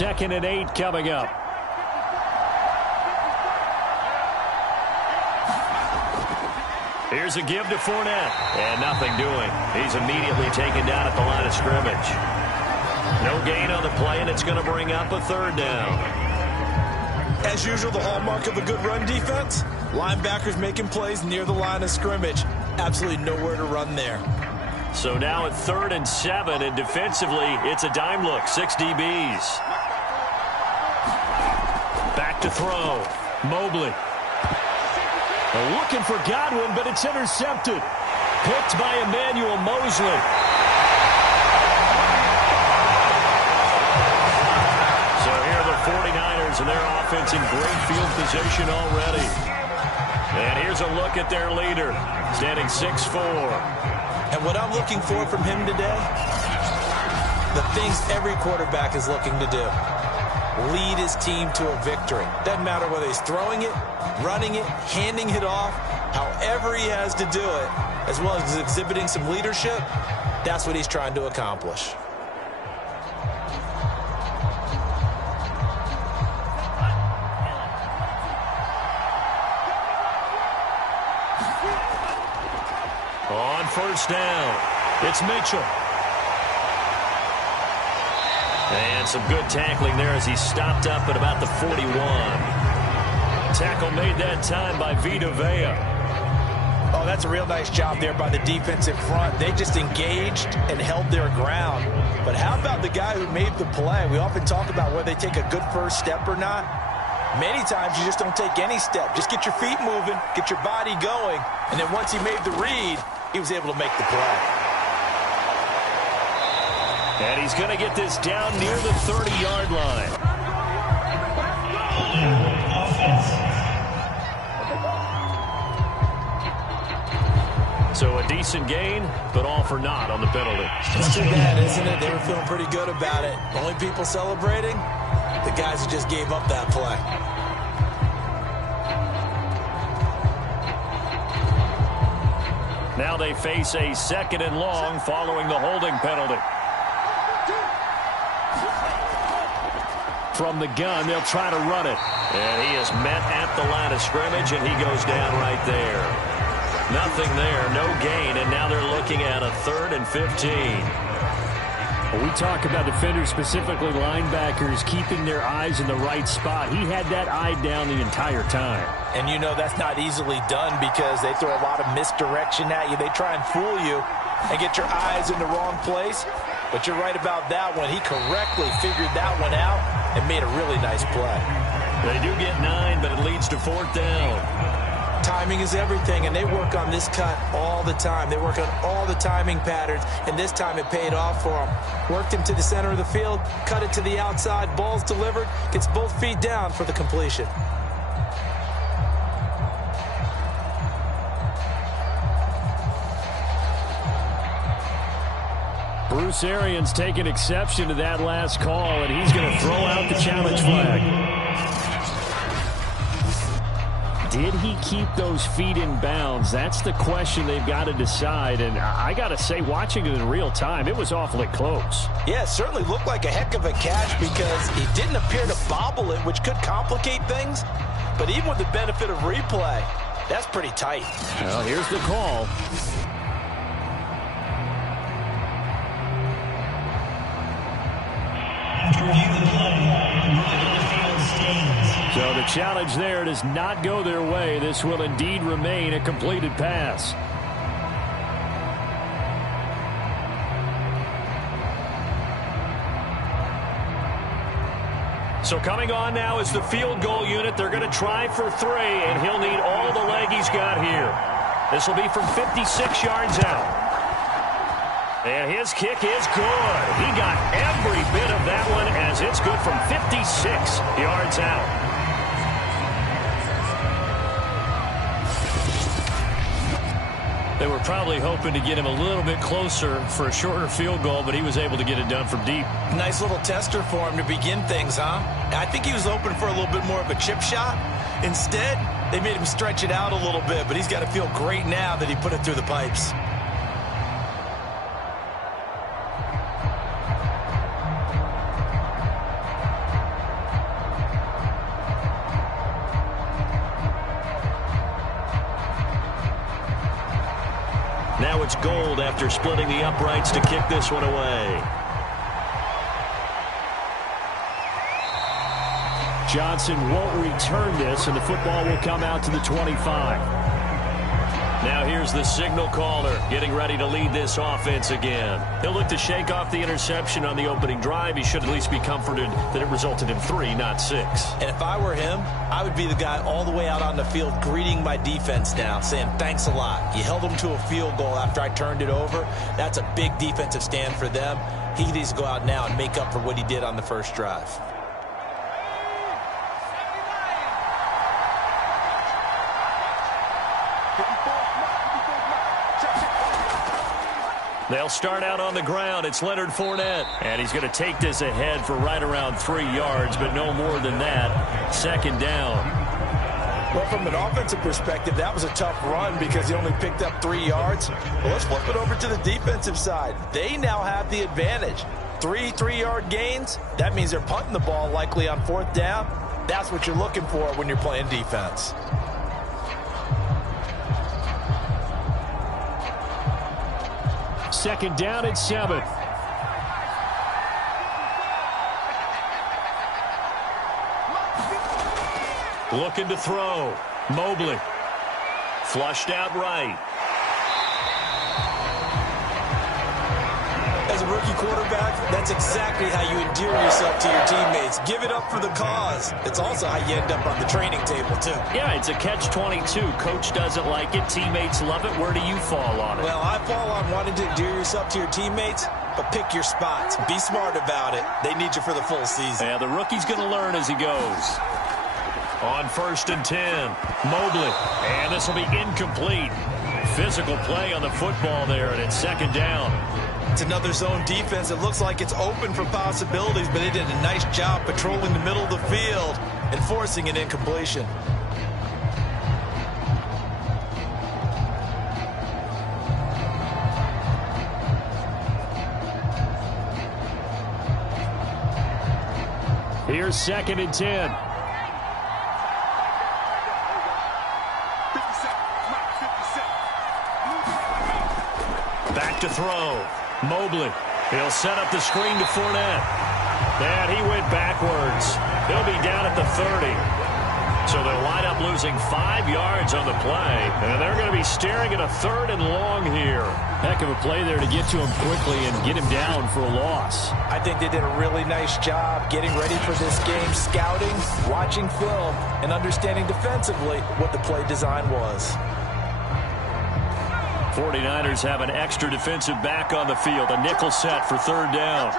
2nd and 8 coming up. Here's a give to Fournette. And nothing doing. He's immediately taken down at the line of scrimmage. No gain on the play, and it's going to bring up a 3rd down. As usual, the hallmark of a good run defense, linebackers making plays near the line of scrimmage. Absolutely nowhere to run there. So now at 3rd and 7, and defensively, it's a dime look, 6 DBs. Back to throw. Mobley. Looking for Godwin, but it's intercepted. Picked by Emmanuel Mosley. So here are the 49ers and their offense in great field position already. And here's a look at their leader, standing 6'4". And what I'm looking for from him today, the things every quarterback is looking to do. Lead his team to a victory. Doesn't matter whether he's throwing it, running it, handing it off, however he has to do it, as well as exhibiting some leadership, that's what he's trying to accomplish. On 1st down, it's Mitchell. And some good tackling there as he stopped up at about the 41. Tackle made that time by Vita Vea. Oh, that's a real nice job there by the defensive front. They just engaged and held their ground. But how about the guy who made the play? We often talk about whether they take a good first step or not. Many times you just don't take any step. Just get your feet moving, get your body going, and then once he made the read, he was able to make the play. And he's going to get this down near the 30-yard line. So a decent gain, but all for naught on the penalty. It's too bad, isn't it? They were feeling pretty good about it. Only people celebrating, the guys who just gave up that play. Now they face a 2nd and long following the holding penalty. From the gun, they'll try to run it. And he is met at the line of scrimmage, and he goes down right there. Nothing there, no gain, and now they're looking at a 3rd and 15. Well, we talk about defenders, specifically linebackers, keeping their eyes in the right spot. He had that eye down the entire time. And you know that's not easily done because they throw a lot of misdirection at you. They try and fool you and get your eyes in the wrong place. But you're right about that one. He correctly figured that one out and made a really nice play. They do get 9, but it leads to 4th down. Timing is everything, and they work on this cut all the time. They work on all the timing patterns, and this time it paid off for them. Worked him to the center of the field, cut it to the outside, ball's delivered, gets both feet down for the completion. Bruce Arians taking exception to that last call, and he's going to throw out the challenge flag. Did he keep those feet in bounds? That's the question they've got to decide. And I got to say, watching it in real time, it was awfully close. Yeah, it certainly looked like a heck of a catch because he didn't appear to bobble it, which could complicate things. But even with the benefit of replay, that's pretty tight. Well, here's the call. After review the play, the ruling on the field stands. So the challenge there does not go their way. This will indeed remain a completed pass. So coming on now is the field goal unit. They're going to try for 3, and he'll need all the leg he's got here. This will be from 56 yards out. And his kick is good. He got every bit of that one as it's good from 56 yards out. They were probably hoping to get him a little bit closer for a shorter field goal, but he was able to get it done from deep. Nice little tester for him to begin things, huh? I think he was open for a little bit more of a chip shot. Instead, they made him stretch it out a little bit, but he's got to feel great now that he put it through the pipes. it's Gold after splitting the uprights to kick this one away. Johnson won't return this, and the football will come out to the 25. Now here's the signal caller getting ready to lead this offense again. He'll look to shake off the interception on the opening drive. He should at least be comforted that it resulted in 3, not 6. And if I were him, I would be the guy all the way out on the field greeting my defense now, saying thanks a lot. You held them to a field goal after I turned it over. That's a big defensive stand for them. He needs to go out now and make up for what he did on the first drive. They'll start out on the ground. It's Leonard Fournette. And he's going to take this ahead for right around 3 yards, but no more than that. Second down. Well, from an offensive perspective, that was a tough run because he only picked up 3 yards. Well, let's flip it over to the defensive side. They now have the advantage. 3 3-yard gains. That means they're punting the ball likely on 4th down. That's what you're looking for when you're playing defense. Second down and 7. Looking to throw. Mobley. Flushed out right. As a rookie quarterback, that's exactly how you endear yourself to your teammates. Give it up for the cause. It's also how you end up on the training table, too. Yeah, it's a catch-22. Coach doesn't like it. Teammates love it. Where do you fall on it? Well, I fall on wanting to endear yourself to your teammates, but pick your spots. Be smart about it. They need you for the full season. Yeah, the rookie's going to learn as he goes. On 1st and 10, Mobley. And this will be incomplete. Physical play on the football there, and it's second down. It's another zone defense. It looks like it's open for possibilities, but they did a nice job patrolling the middle of the field and forcing an incompletion. Here's 2nd and 10. Back to throw. Mobley. He'll set up the screen to Fournette. And he went backwards. He'll be down at the 30. So they'll line up losing 5 yards on the play. And they're going to be staring at a 3rd and long here. Heck of a play there to get to him quickly and get him down for a loss. I think they did a really nice job getting ready for this game, scouting, watching film, and understanding defensively what the play design was. 49ers have an extra defensive back on the field. A nickel set for 3rd down.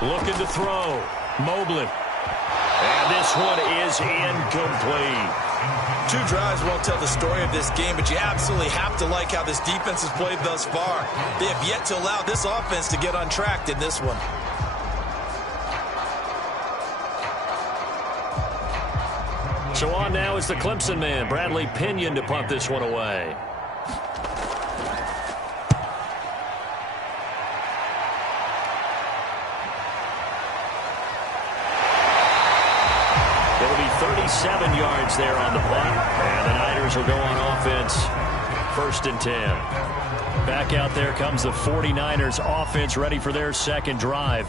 Looking to throw. Mobley. And this one is incomplete. 2 drives won't tell the story of this game, but you absolutely have to like how this defense has played thus far. They have yet to allow this offense to get untracked in this one. So on now is the Clemson man, Bradley Pinion, to punt this one away. It'll be 37 yards there on the punt, and the Niners will go on offense, 1st and 10. Back out there comes the 49ers offense, ready for their second drive.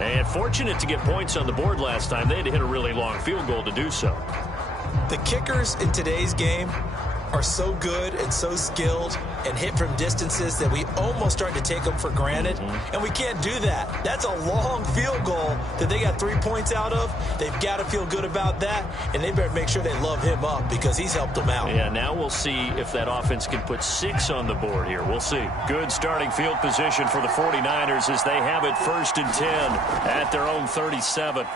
And fortunate to get points on the board last time. They had to hit a really long field goal to do so. The kickers in today's game are so good and so skilled and hit from distances that we almost start to take them for granted, and we can't do that. That's a long field goal that they got 3 points out of. They've got to feel good about that, and they better make sure they love him up because he's helped them out. Yeah, now we'll see if that offense can put 6 on the board here. We'll see. Good starting field position for the 49ers as they have it 1st and 10 at their own 37.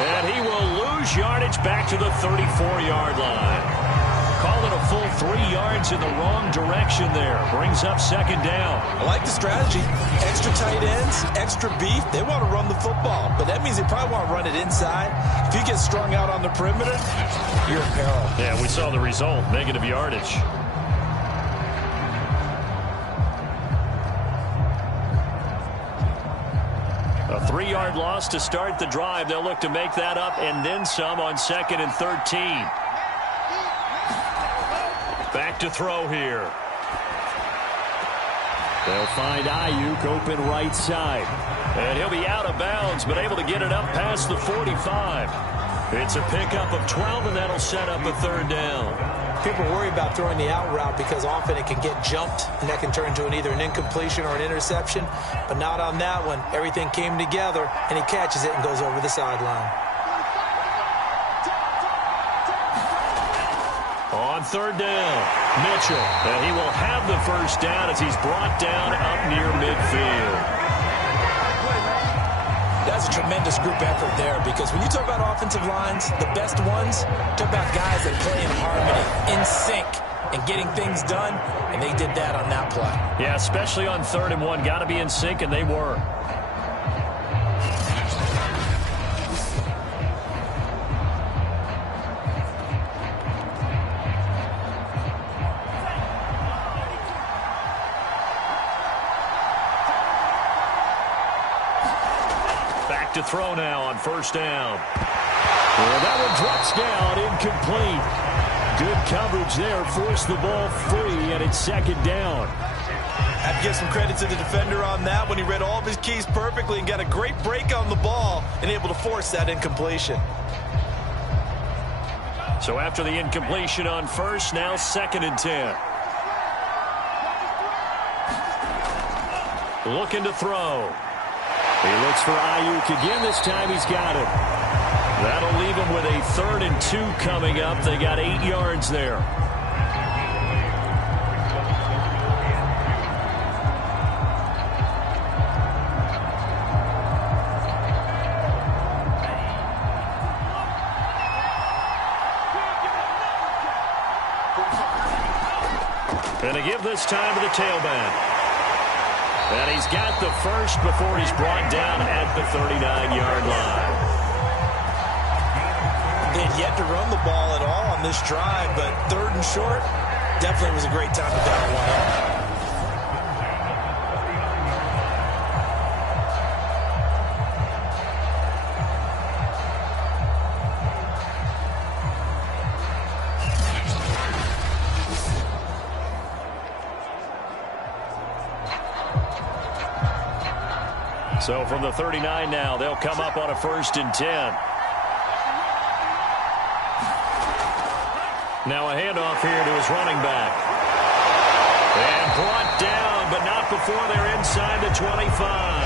And he will lose yardage back to the 34-yard line. Call it a full 3 yards in the wrong direction there. Brings up second down. I like the strategy. Extra tight ends, extra beef. They want to run the football, but that means they probably want to run it inside. If you get strung out on the perimeter, you're in peril. Yeah, we saw the result. Negative yardage. A 3-yard loss to start the drive. They'll look to make that up and then some on 2nd and 13. Back to throw here. They'll find Ayuk open right side. And he'll be out of bounds, but able to get it up past the 45. It's a pickup of 12, and that'll set up a third down. People worry about throwing the out route because often it can get jumped, and that can turn into either an incompletion or an interception. But not on that one. Everything came together, and he catches it and goes over the sideline. On third down, Mitchell. And he will have the first down as he's brought down up near midfield. That's a tremendous group effort there because when you talk about offensive lines, the best ones, talk about guys that play in harmony, in sync, and getting things done, and they did that on that play. Yeah, especially on 3rd and 1. Got to be in sync, and they were. To throw now on first down. Well, that one drops down, incomplete. Good coverage there, forced the ball free, and it's second down. I have to give some credit to the defender on that when he read all of his keys perfectly and got a great break on the ball and able to force that incompletion. So after the incompletion on first, now 2nd and 10. Looking to throw. He looks for Ayuk again. This time he's got it. That'll leave him with a 3rd and 2 coming up. They got 8 yards there. And a give this time to the tailback. And he's got the first before he's brought down at the 39-yard line. They had yet to run the ball at all on this drive, but 3rd and short definitely was a great time to dial one up. So from the 39 now, they'll come up on a 1st and 10. Now a handoff here to his running back. And brought down, but not before they're inside the 25.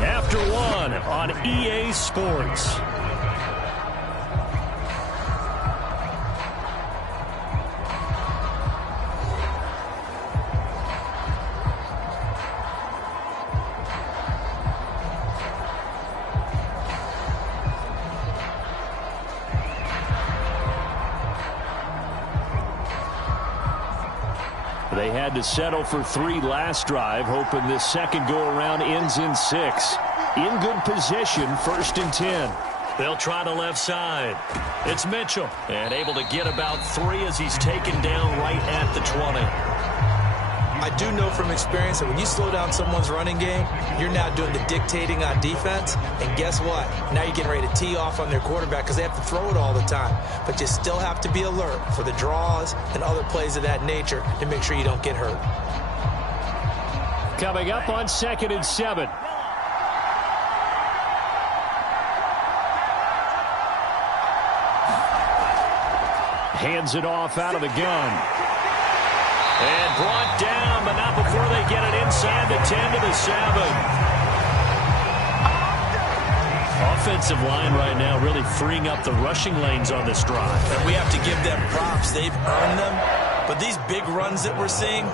After 1 on EA Sports. They had to settle for 3 last drive, hoping this second go-around ends in 6. In good position, 1st and 10. They'll try the left side. It's Mitchell, and able to get about 3 as he's taken down right at the 20. I do know from experience that when you slow down someone's running game, you're now doing the dictating on defense. And guess what? Now you're getting ready to tee off on their quarterback because they have to throw it all the time. But you still have to be alert for the draws and other plays of that nature to make sure you don't get hurt. Coming up on 2nd and 7. Hands it off out of the gun. And brought down, but not before they get it inside the 10 to the 7. Offensive line right now really freeing up the rushing lanes on this drive. And we have to give them props. They've earned them. But these big runs that we're seeing,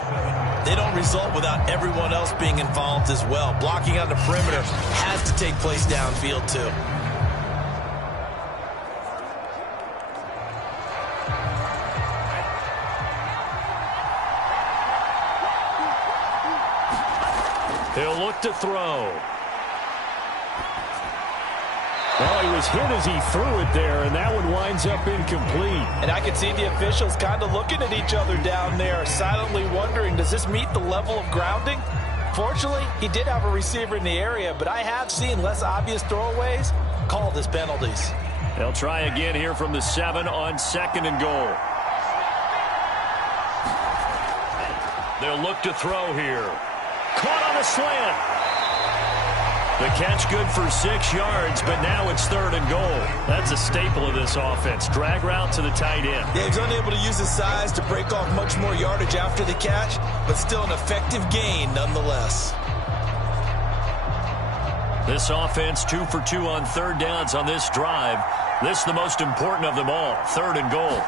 they don't result without everyone else being involved as well. Blocking on the perimeter has to take place downfield too. They'll look to throw. Well, he was hit as he threw it there, and that one winds up incomplete. And I can see the officials kind of looking at each other down there, silently wondering, does this meet the level of grounding? Fortunately, he did have a receiver in the area, but I have seen less obvious throwaways called as penalties. They'll try again here from the 7 on 2nd and goal. They'll look to throw here. Caught on the slant. The catch good for 6 yards, but now it's 3rd and goal. That's a staple of this offense. Drag route to the tight end. Yeah, he's unable to use his size to break off much more yardage after the catch, but still an effective gain nonetheless. This offense 2 for 2 on 3rd downs on this drive. This is the most important of them all. 3rd and goal.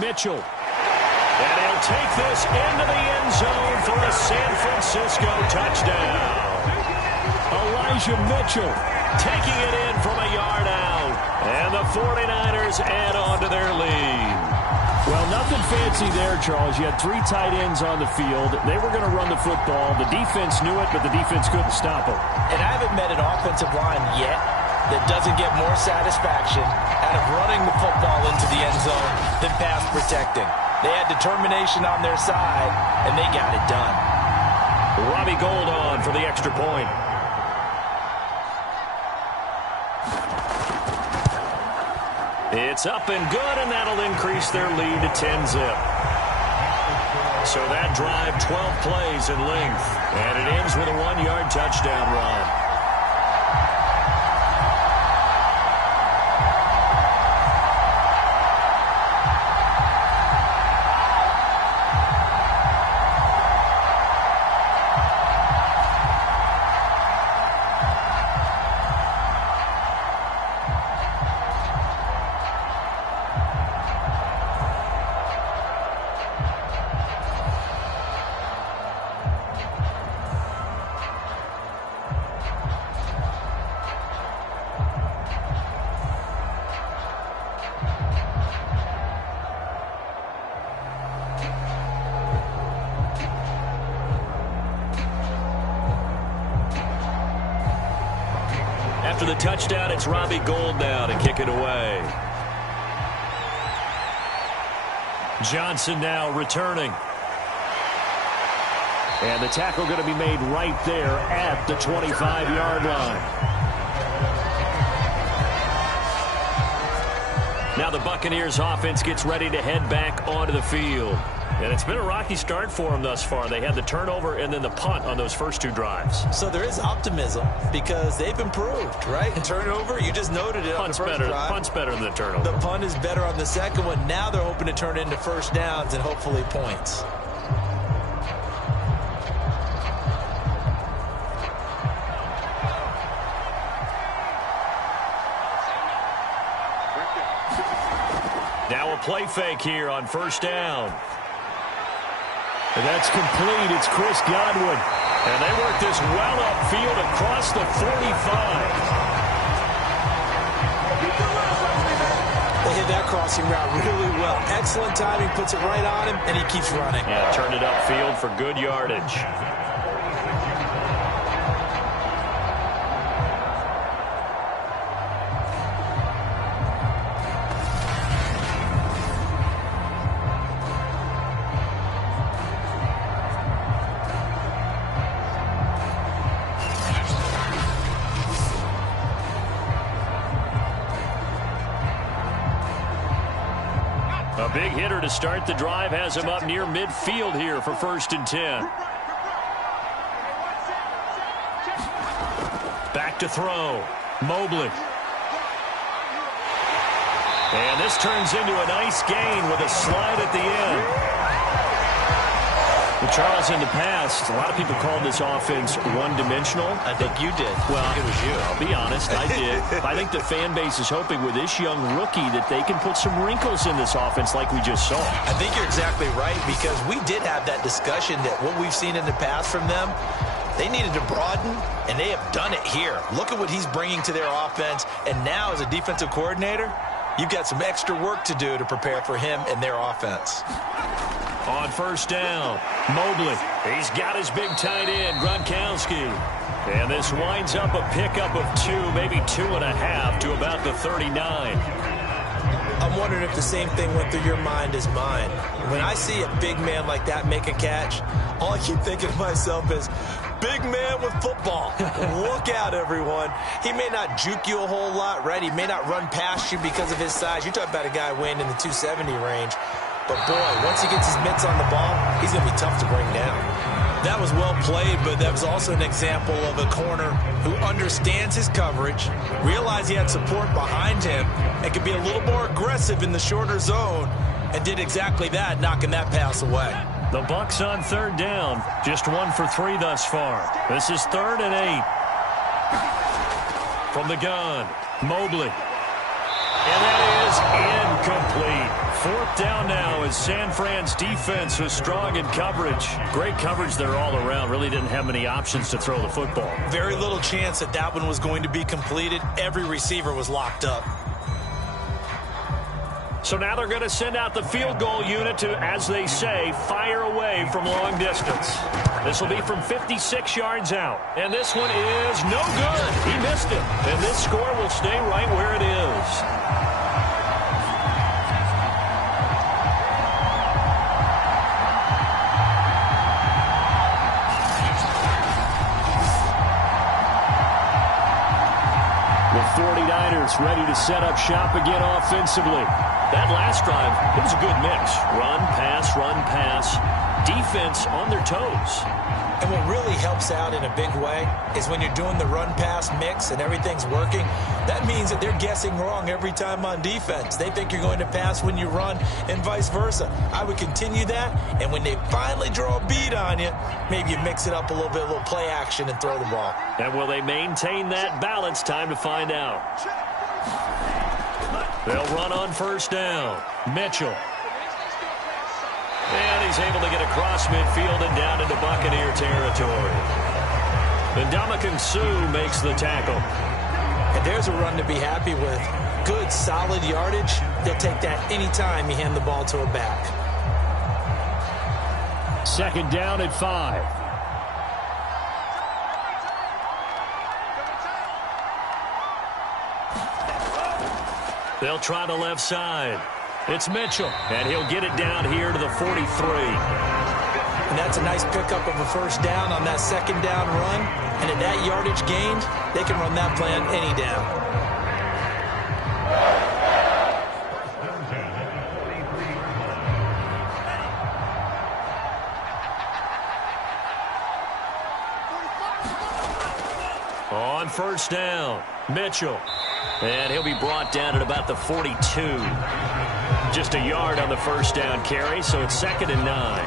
Mitchell. And he'll take this into the end zone for a San Francisco touchdown. Elijah Mitchell taking it in from a yard out. And the 49ers add on to their lead. Well, nothing fancy there, Charles. You had 3 tight ends on the field. They were going to run the football. The defense knew it, but the defense couldn't stop them. And I haven't met an offensive line yet that doesn't get more satisfaction out of running the football into the end zone than pass protecting. They had determination on their side, and they got it done. Robbie Gould on for the extra point. It's up and good, and that'll increase their lead to 10-zip. So that drive, 12 plays in length, and it ends with a 1-yard touchdown run. After the touchdown, it's Robbie Gould now to kick it away. Johnson now returning. And the tackle going to be made right there at the 25-yard line. Now the Buccaneers offense gets ready to head back onto the field. And it's been a rocky start for them thus far. They had the turnover and then the punt on those first 2 drives. So there is optimism because they've improved, right? Turnover, you just noted it on the first drive. Punt's better than the turnover. The punt is better on the second one. Now they're hoping to turn it into first downs and hopefully points. Now a play fake here on first down. And that's complete. It's Chris Godwin. And they work this well upfield across the 45. They hit that crossing route really well. Excellent timing, puts it right on him, and he keeps running. Yeah, turned it upfield for good yardage. A big hitter to start the drive has him up near midfield here for 1st and 10. Back to throw. Mobley. And this turns into a nice gain with a slide at the end. Well, Charles, in the past, a lot of people called this offense one-dimensional. I think you did. Well, it was you. I'll be honest, I did. I think the fan base is hoping with this young rookie that they can put some wrinkles in this offense like we just saw. I think you're exactly right because we did have that discussion that what we've seen in the past from them, they needed to broaden, and they have done it here. Look at what he's bringing to their offense, and now as a defensive coordinator, you've got some extra work to do to prepare for him and their offense. On first down, Mobley. He's got his big tight end, Gronkowski. And this winds up a pickup of 2, maybe 2.5 to about the 39. I'm wondering if the same thing went through your mind as mine. When I see a big man like that make a catch, all I keep thinking to myself is, big man with football. Look out, everyone. He may not juke you a whole lot, right? He may not run past you because of his size. You're talking about a guy weighing in the 270 range. But, boy, once he gets his mitts on the ball, he's going to be tough to bring down. That was well played, but that was also an example of a corner who understands his coverage, realized he had support behind him, and could be a little more aggressive in the shorter zone, and did exactly that, knocking that pass away. The Bucs on third down, just 1 for 3 thus far. This is 3rd and 8. From the gun, Mobley. And that is incomplete. 4th down now as San Fran's defense was strong in coverage. Great coverage there all around. Really didn't have many options to throw the football. Very little chance that that one was going to be completed. Every receiver was locked up. So now they're going to send out the field goal unit to, as they say, fire away from long distance. This will be from 56 yards out. And this one is no good. He missed it. And this score will stay right where it is. The 49ers ready to set up shop again offensively. That last drive, it was a good mix. Run, pass, defense on their toes. And what really helps out in a big way is when you're doing the run-pass mix and everything's working, that means that they're guessing wrong every time on defense. They think you're going to pass when you run and vice versa. I would continue that, and when they finally draw a bead on you, maybe you mix it up a little bit, a little play action, and throw the ball. And will they maintain that balance? Time to find out. They'll run on first down. Mitchell. And he's able to get across midfield and down into Buccaneer territory. And Ndamukong Suh makes the tackle. And there's a run to be happy with. Good, solid yardage. They'll take that anytime you hand the ball to a back. 2nd down at 5. They'll try the left side. It's Mitchell, and he'll get it down here to the 43. And that's a nice pickup of a first down on that 2nd down run. And at that yardage gained, they can run that play on any down. On first down, Mitchell. And he'll be brought down at about the 42. Just a yard on the first down carry, so it's 2nd and 9.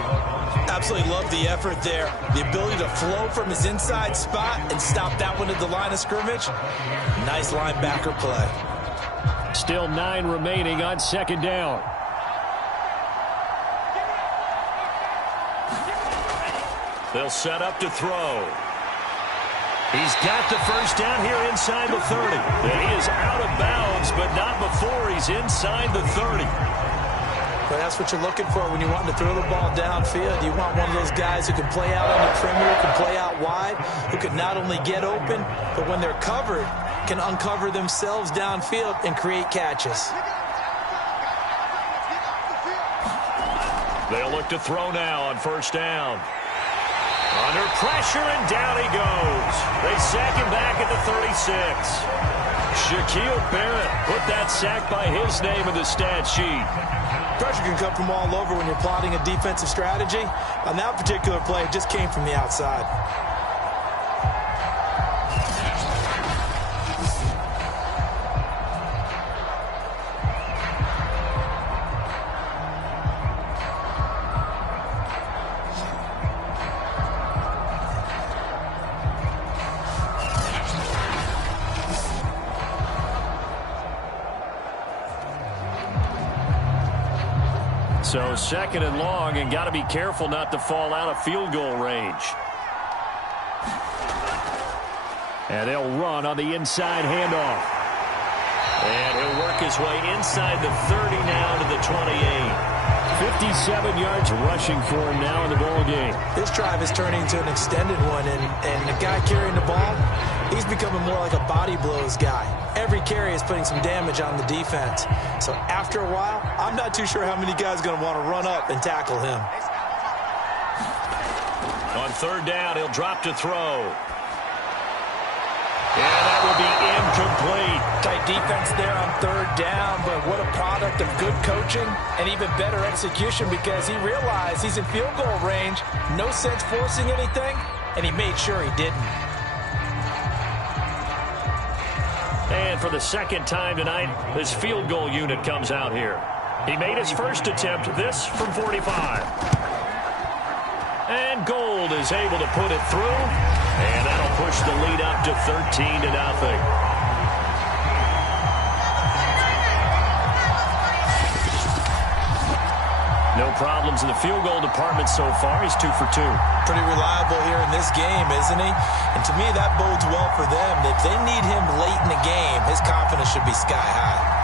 Absolutely love the effort there. The ability to flow from his inside spot and stop that one at the line of scrimmage. Nice linebacker play. Still 9 remaining on 2nd down. They'll set up to throw. He's got the first down here inside the 30. And he is out of bounds, but not before he's inside the 30. But that's what you're looking for when you want to throw the ball downfield. You want one of those guys who can play out on the perimeter, can play out wide, who can not only get open, but when they're covered, can uncover themselves downfield and create catches. They'll look to throw now on first down. Under pressure, and down he goes. They sack him back at the 36. Shaquille Barrett put that sack by his name in the stat sheet. Pressure can come from all over when you're plotting a defensive strategy. On that particular play, it just came from the outside. So 2nd and long, and got to be careful not to fall out of field goal range. And they'll run on the inside handoff. And he'll work work his way inside the 30 now to the 28. 57 yards rushing for him now in the ball game. This drive is turning into an extended one, and the guy carrying the ball, he's becoming more like a body blows guy. Every carry is putting some damage on the defense. So after a while, I'm not too sure how many guys are going to want to run up and tackle him. On third down, he'll drop to throw. And that will be incomplete. Tight defense there on third down, but what a product of good coaching and even better execution, because he realized he's in field goal range. No sense forcing anything, and he made sure he didn't. And for the second time tonight, this field goal unit comes out here. He made his first attempt, this from 45. And Gold is able to put it through, and that'll push the lead up to 13-0. No problems in the field goal department so far. He's 2 for 2. Pretty reliable here in this game, isn't he? And to me, that bodes well for them. If they need him late in the game, his confidence should be sky high.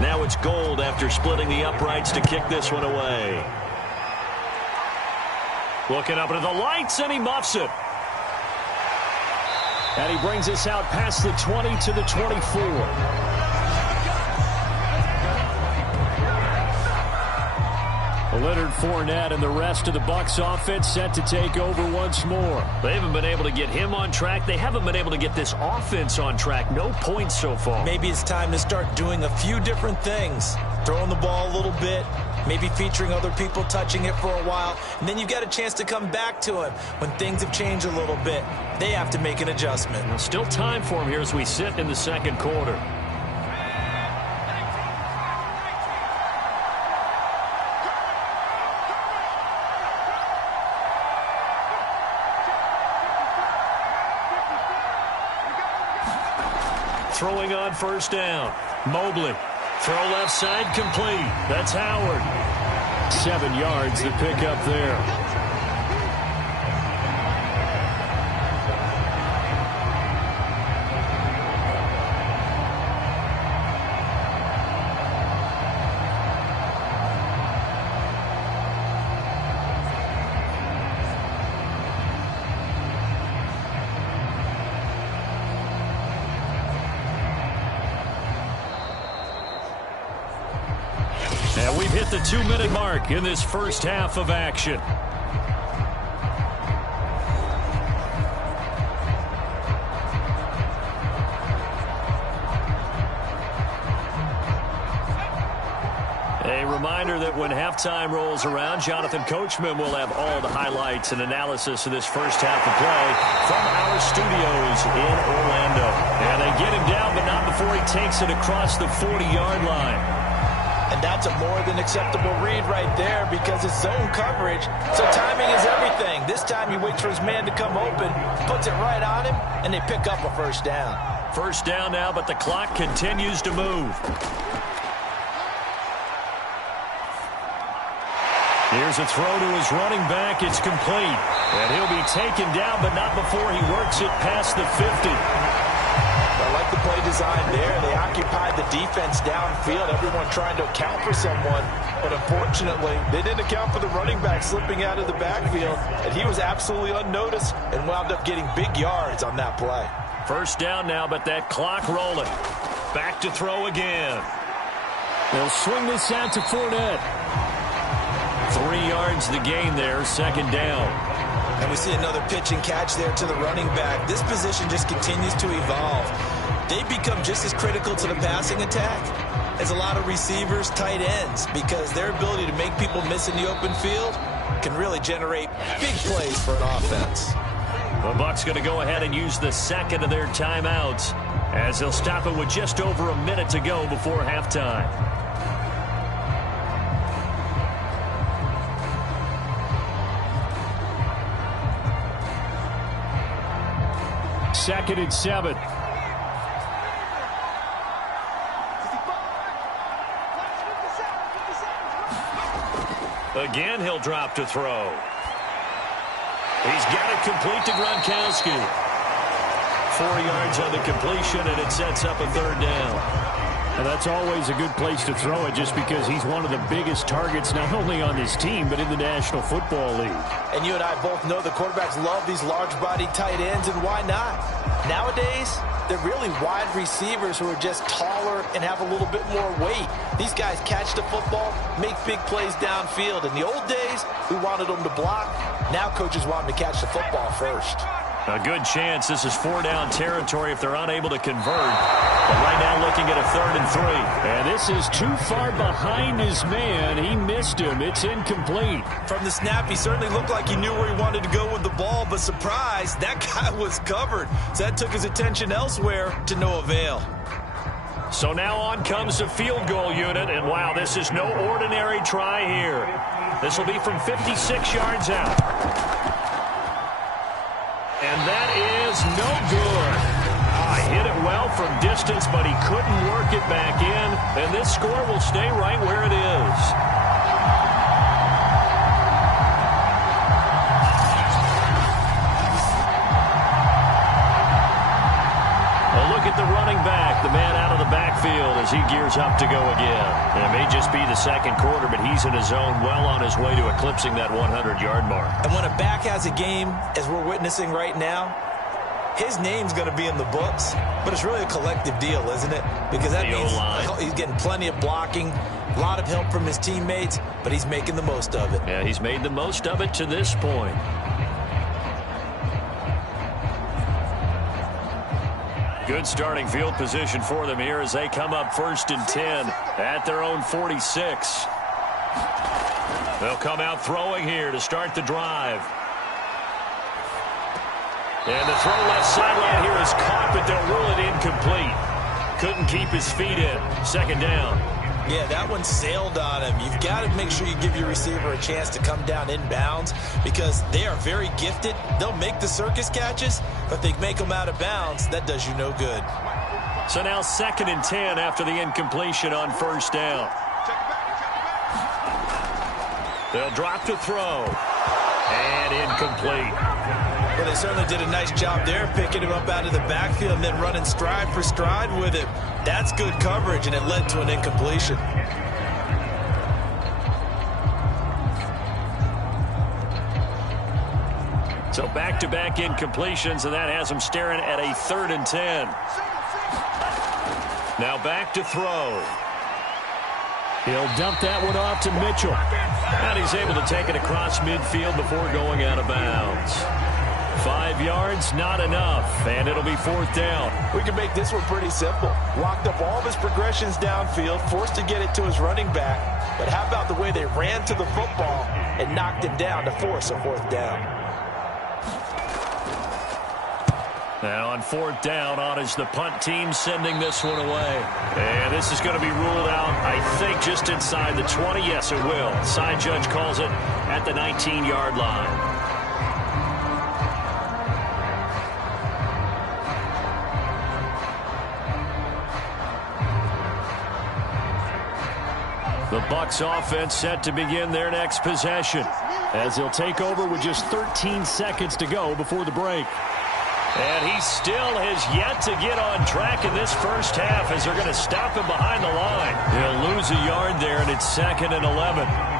Now it's Gold after splitting the uprights to kick this one away. Looking up into the lights, and he muffs it. And he brings us out past the 20 to the 24. Leonard Fournette and the rest of the Bucs offense set to take over once more. They haven't been able to get him on track. They haven't been able to get this offense on track. No points so far. Maybe it's time to start doing a few different things. Throwing the ball a little bit, maybe featuring other people touching it for a while, and then you've got a chance to come back to him when things have changed a little bit. They have to make an adjustment. Well, still time for him here as we sit in the second quarter. Throwing on first down. Mobley. Throw left side complete. That's Howard. 7 yards to pick up there. And we've hit the 2-minute mark in this first half of action. A reminder that when halftime rolls around, Jonathan Coachman will have all the highlights and analysis of this first half of play from our studios in Orlando. And they get him down, but not before he takes it across the 40-yard line. And that's a more than acceptable read right there because it's zone coverage, so timing is everything. This time he waits for his man to come open, puts it right on him, and they pick up a first down. First down now, but the clock continues to move. Here's a throw to his running back. It's complete. And he'll be taken down, but not before he works it past the 50. I like the play design there. They occupied the defense downfield, everyone trying to account for someone. But unfortunately, they didn't account for the running back slipping out of the backfield. And he was absolutely unnoticed and wound up getting big yards on that play. First down now, but that clock rolling. Back to throw again. They'll swing this out to Fournette. 3 yards the gain there, second down. And we see another pitch and catch there to the running back. This position just continues to evolve. They become just as critical to the passing attack as a lot of receivers, tight ends, because their ability to make people miss in the open field can really generate big plays for an offense. The Bucs going to go ahead and use the second of their timeouts as they'll stop it with just over a minute to go before halftime. Second and 7. Again, he'll drop to throw. He's got it complete to Gronkowski. 4 yards on the completion, and it sets up a third down. And that's always a good place to throw it just because he's one of the biggest targets not only on this team but in the National Football League. And you and I both know the quarterbacks love these large-bodied tight ends, and why not? Nowadays, they're really wide receivers who are just taller and have a little bit more weight. These guys catch the football, make big plays downfield. In the old days, we wanted them to block. Now coaches want them to catch the football first. A good chance this is 4-down territory if they're unable to convert. But right now looking at a 3rd and 3. And this is too far behind his man. He missed him. It's incomplete. From the snap, he certainly looked like he knew where he wanted to go with the ball, but surprise, that guy was covered. So that took his attention elsewhere to no avail. So now on comes the field goal unit, and wow, this is no ordinary try here. This will be from 56 yards out. And that is no good. Hit it well from distance, but he couldn't work it back in. And this score will stay right where it is. A look at the running back, the man out of the backfield as he gears up to go again. And it may just be the second quarter, but he's in his zone, well on his way to eclipsing that 100-yard mark. And when a back has a game, as we're witnessing right now, his name's going to be in the books, but it's really a collective deal, isn't it? Because that means he's getting plenty of blocking, a lot of help from his teammates, but he's making the most of it. Yeah, he's made the most of it to this point. Good starting field position for them here as they come up 1st and 10 at their own 46. They'll come out throwing here to start the drive. And the throw left sideline here is caught, but they'll rule it incomplete. Couldn't keep his feet in. 2nd down. Yeah, that one sailed on him. You've got to make sure you give your receiver a chance to come down inbounds because they are very gifted. They'll make the circus catches, but they make them out of bounds. That does you no good. So now 2nd and 10 after the incompletion on 1st down. They'll drop to throw. And incomplete. Well, they certainly did a nice job there, picking him up out of the backfield and then running stride for stride with him. That's good coverage, and it led to an incompletion. So back-to-back incompletions, and that has him staring at a 3rd and 10. Now back to throw. He'll dump that one off to Mitchell. And he's able to take it across midfield before going out of bounds. 5 yards, not enough, and it'll be 4th down. We can make this one pretty simple. Locked up all of his progressions downfield, forced to get it to his running back. But how about the way they ran to the football and knocked him down to force a 4th down? Now on 4th down, on is the punt team sending this one away. And this is going to be ruled out, I think, just inside the 20. Yes, it will. Side judge calls it at the 19-yard line. The Bucs offense set to begin their next possession as he'll take over with just 13 seconds to go before the break. And he still has yet to get on track in this first half as they're going to stop him behind the line. He'll lose a yard there, and it's 2nd and 11.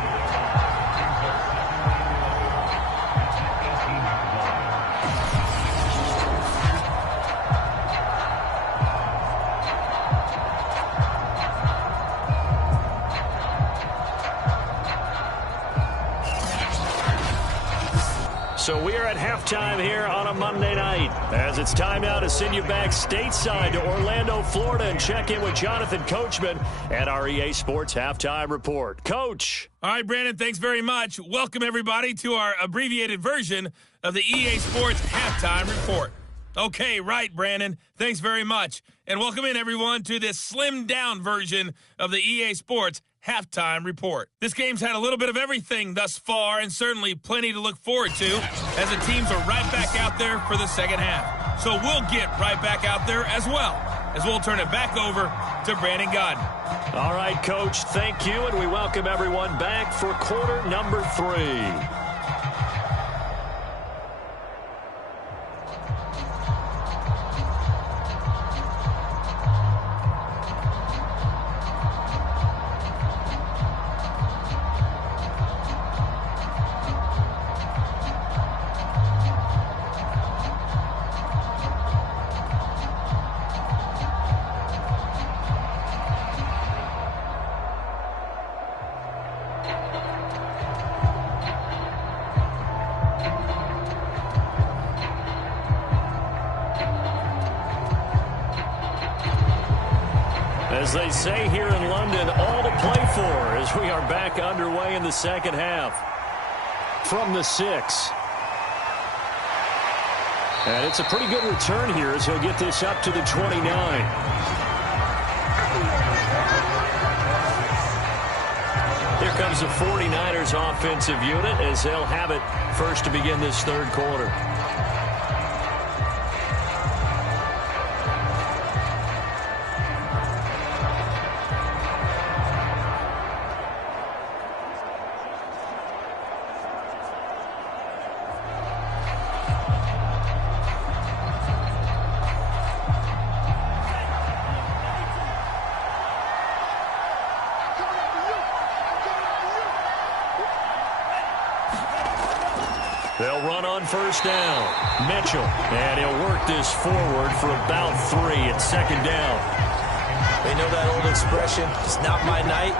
So we are at halftime here on a Monday night as it's time now to send you back stateside to Orlando, Florida, and check in with Jonathan Coachman at our EA Sports Halftime Report. Coach. All right, Brandon, thanks very much. Welcome, everybody, to our abbreviated version of the EA Sports Halftime Report. Okay, right, Brandon. Thanks very much. And welcome in, everyone, to this slimmed-down version of the EA Sports Halftime Report. This game's had a little bit of everything thus far, and certainly plenty to look forward to, as the teams are right back out there for the second half. So we'll get right back out there as well. as we'll turn it back over to Brandon Gaudin. All right, Coach, thank you, and we welcome everyone back for quarter number 3. As they say here in London, all to play for as we are back underway in the second half. From the 6. And it's a pretty good return here as he'll get this up to the 29. Here comes the 49ers offensive unit as they'll have it first to begin this third quarter. They'll run on first down. Mitchell. And he'll work this forward for about 3 at second down. They know that old expression, it's not my night.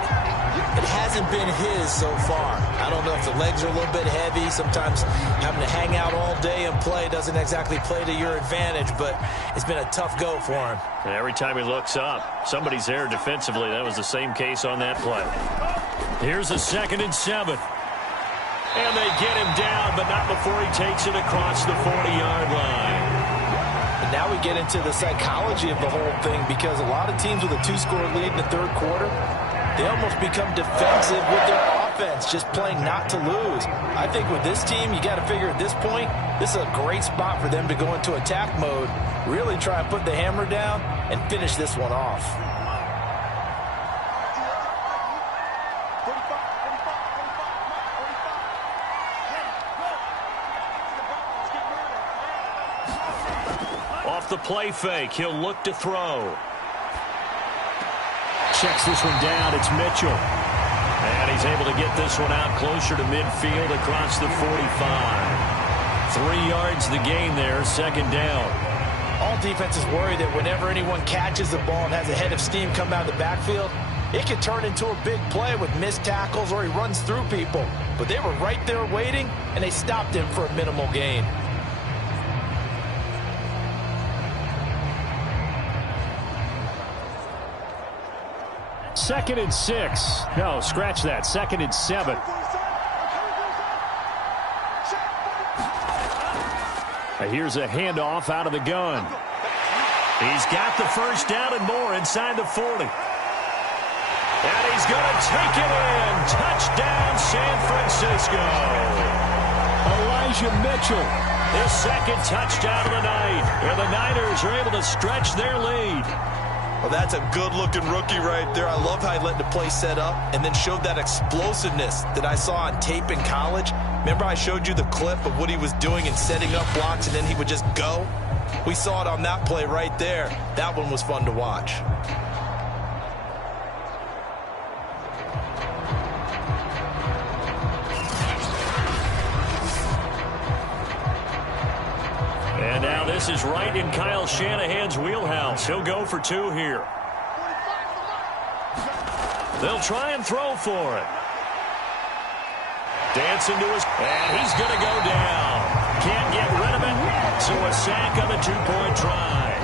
It hasn't been his so far. I don't know if the legs are a little bit heavy. Sometimes having to hang out all day and play doesn't exactly play to your advantage, but it's been a tough go for him. And every time he looks up, somebody's there defensively. That was the same case on that play. Here's a 2nd and 7. And they get him down, but not before he takes it across the 40-yard line. And now we get into the psychology of the whole thing, because a lot of teams with a 2-score lead in the third quarter, they almost become defensive with their offense, just playing not to lose. I think with this team, you got to figure at this point, this is a great spot for them to go into attack mode, really try and put the hammer down and finish this one off. Off the play fake, he'll look to throw. Checks this one down, it's Mitchell. And he's able to get this one out closer to midfield across the 45. 3 yards the gain there, second down. All defenses worry that whenever anyone catches the ball and has a head of steam come out of the backfield, it can turn into a big play with missed tackles or he runs through people. But they were right there waiting, and they stopped him for a minimal gain. Second and 6. No, scratch that. 2nd and 7. Here's a handoff out of the gun. He's got the first down and more inside the 40. And he's going to take it in. Touchdown, San Francisco. Elijah Mitchell, his 2nd touchdown of the night. And the Niners are able to stretch their lead. Well, that's a good-looking rookie right there. I love how he let the play set up and then showed that explosiveness that I saw on tape in college. Remember I showed you the clip of what he was doing and setting up blocks, and then he would just go? We saw it on that play right there. That one was fun to watch. And now this is right in Kyle Shanahan's wheelhouse. He'll go for 2 here. They'll try and throw for it. Dancing to his... And he's going to go down. Can't get rid of it. So a sack on the 2-point try.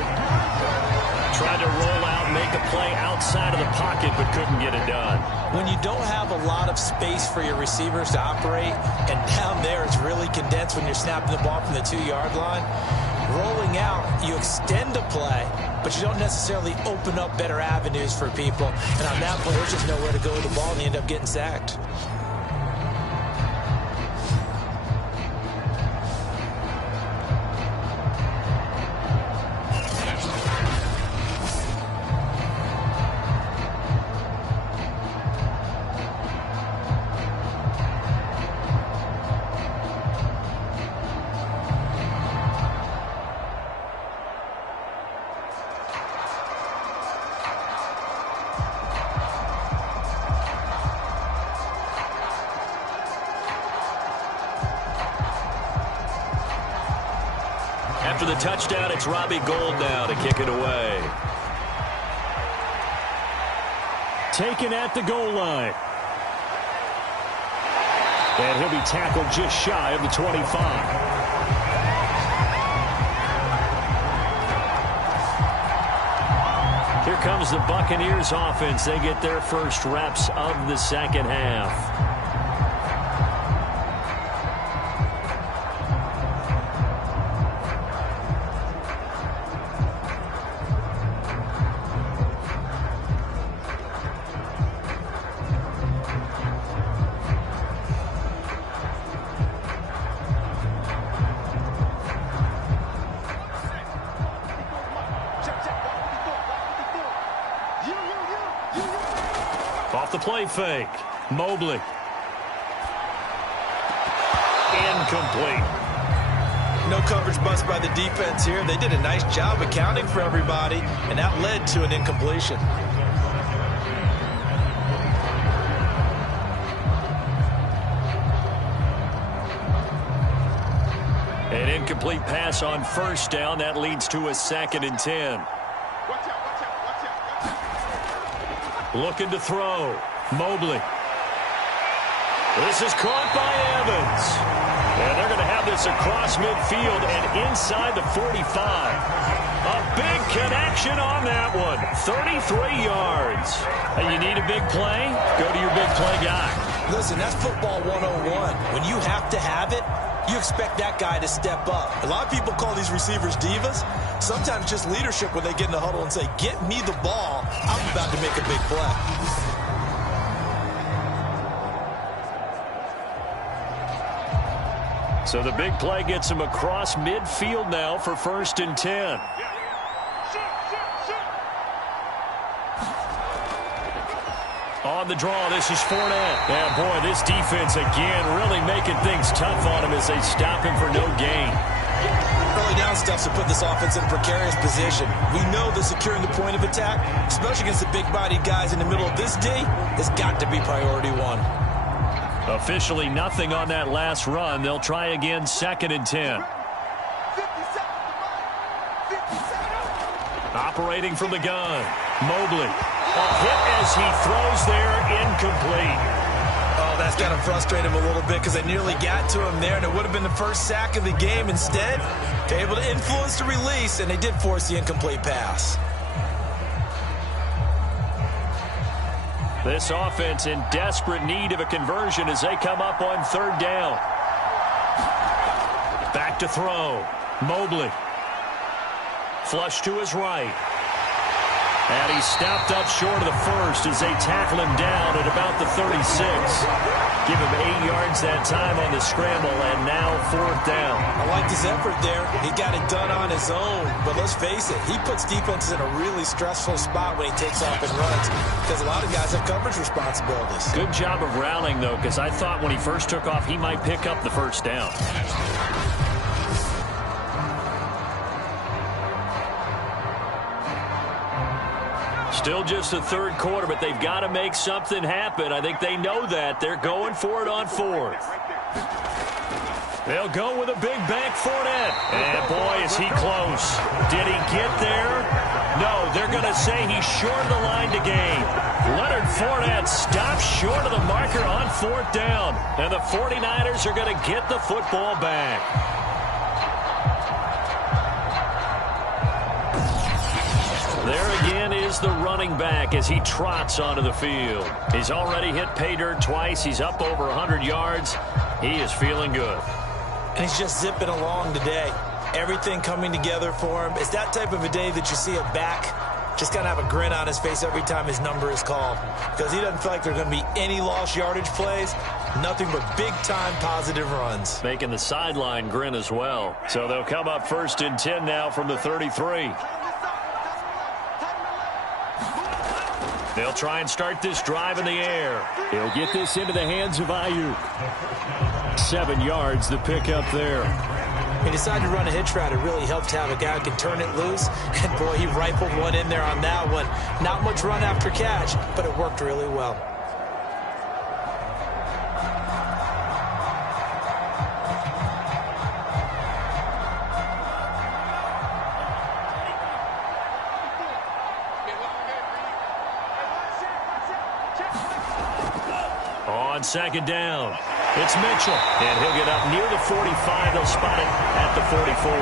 Tried to roll out and make a play outside of the pocket, but couldn't get it done. When you don't have a lot of space for your receivers to operate, and down there it's really condensed when you're snapping the ball from the 2-yard line, rolling out, you extend the play, but you don't necessarily open up better avenues for people. And on that play, there's just nowhere to go with the ball, and you end up getting sacked. for the touchdown. It's Robbie Gould now to kick it away. Taken at the goal line. And he'll be tackled just shy of the 25. Here comes the Buccaneers offense. They get their first reps of the second half. Off the play fake. Mobley. Incomplete. No coverage bust by the defense here. They did a nice job accounting for everybody, and that led to an incompletion. An incomplete pass on first down. That leads to a 2nd and 10. Looking to throw. Mobley. This is caught by Evans. And they're going to have this across midfield and inside the 45. A big connection on that one. 33 yards. And you need a big play? Go to your big play guy. Listen, that's football 101. When you have to have it, you expect that guy to step up. A lot of people call these receivers divas. Sometimes just leadership when they get in the huddle and say, get me the ball. I'm about to make a big play. So the big play gets him across midfield now for 1st and 10. On the draw, this is Fournette. Yeah, boy, this defense again really making things tough on him as they stop him for no gain. Early down stuff's to put this offense in a precarious position. We know that securing the point of attack, especially against the big-bodied guys in the middle of this D, has got to be priority one. Officially nothing on that last run. They'll try again 2nd and 10. Operating from the gun. Mobley. A hit as he throws there, incomplete. Oh, that's got to frustrate him a little bit because they nearly got to him there, and it would have been the first sack of the game. Instead, they're able to influence the release, and they did force the incomplete pass. This offense in desperate need of a conversion as they come up on 3rd down. Back to throw. Mobley. Flush to his right. And he stopped up short of the first as they tackle him down at about the 36. Give him 8 yards that time on the scramble, and now 4th down. I like his effort there. He got it done on his own. But let's face it, he puts defenses in a really stressful spot when he takes off and runs because a lot of guys have coverage responsibilities. Good job of rallying, though, because I thought when he first took off, he might pick up the 1st down. Still just the 3rd quarter, but they've got to make something happen. I think they know that. They're going for it on 4th. They'll go with a big bank Fournette. And, boy, is he close. Did he get there? No, they're going to say he's short of the line to gain. Leonard Fournette stops short of the marker on 4th down. And the 49ers are going to get the football back. There again is the running back as he trots onto the field. He's already hit pay dirt twice. He's up over 100 yards. He is feeling good. And he's just zipping along today. Everything coming together for him. It's that type of a day that you see a back just kind of have a grin on his face every time his number is called because he doesn't feel like there are going to be any lost yardage plays. Nothing but big-time positive runs. Making the sideline grin as well. So they'll come up 1st and 10 now from the 33. They'll try and start this drive in the air. He'll get this into the hands of Ayuk. 7 yards, the pickup there. He decided to run a hitch route. It really helped to have a guy who can turn it loose. And, boy, he rifled one in there on that one. Not much run after catch, but it worked really well. On second down, it's Mitchell. And he'll get up near the 45. They'll spot it at the 44.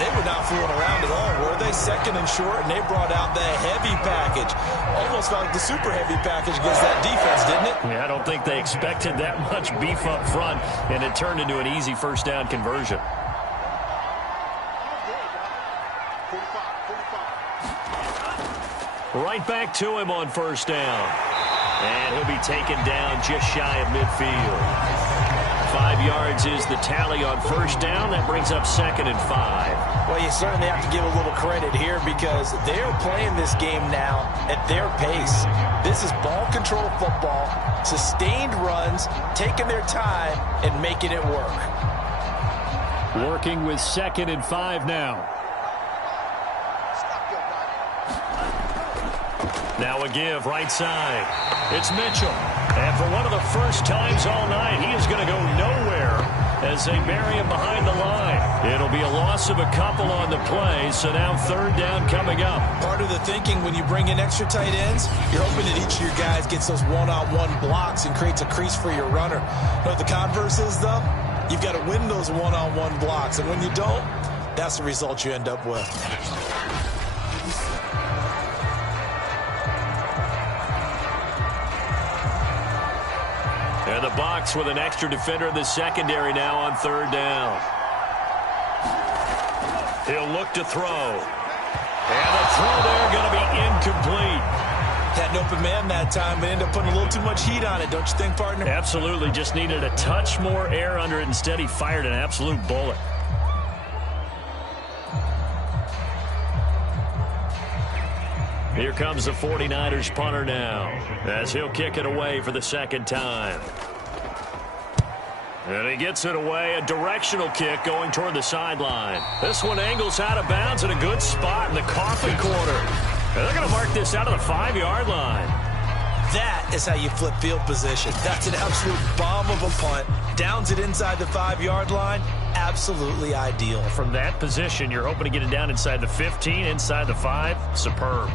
They were not fooling around at all, were they? Second and short, and they brought out the heavy package. Almost felt like the super heavy package against that defense, didn't it? Yeah, I don't think they expected that much beef up front, and it turned into an easy first down conversion. Right back to him on first down. And he'll be taken down just shy of midfield. 5 yards is the tally on first down. That brings up 2nd and 5. Well, you certainly have to give a little credit here because they're playing this game now at their pace. This is ball control football, sustained runs, taking their time, and making it work. Working with 2nd and 5 now. Now a give right side. It's Mitchell. And for one of the first times all night, he is going to go nowhere as they bury him behind the line. It'll be a loss of a couple on the play, so now 3rd down coming up. Part of the thinking when you bring in extra tight ends, you're hoping that each of your guys gets those one-on-one blocks and creates a crease for your runner. You know what the converse is, though? You've got to win those one-on-one blocks, and when you don't, that's the result you end up with. And the box with an extra defender in the secondary now on 3rd down. He'll look to throw. And the throw there going to be incomplete. Had an open man that time, but ended up putting a little too much heat on it, don't you think, partner? Absolutely. Just needed a touch more air under it. Instead, he fired an absolute bullet. Here comes the 49ers punter now as he'll kick it away for the 2nd time. And he gets it away, a directional kick going toward the sideline. This one angles out of bounds in a good spot in the coffin corner. And they're going to mark this out of the 5-yard line. That is how you flip field position. That's an absolute bomb of a punt. Downs it inside the 5-yard line. Absolutely ideal. From that position, you're hoping to get it down inside the 15, inside the 5. Superb.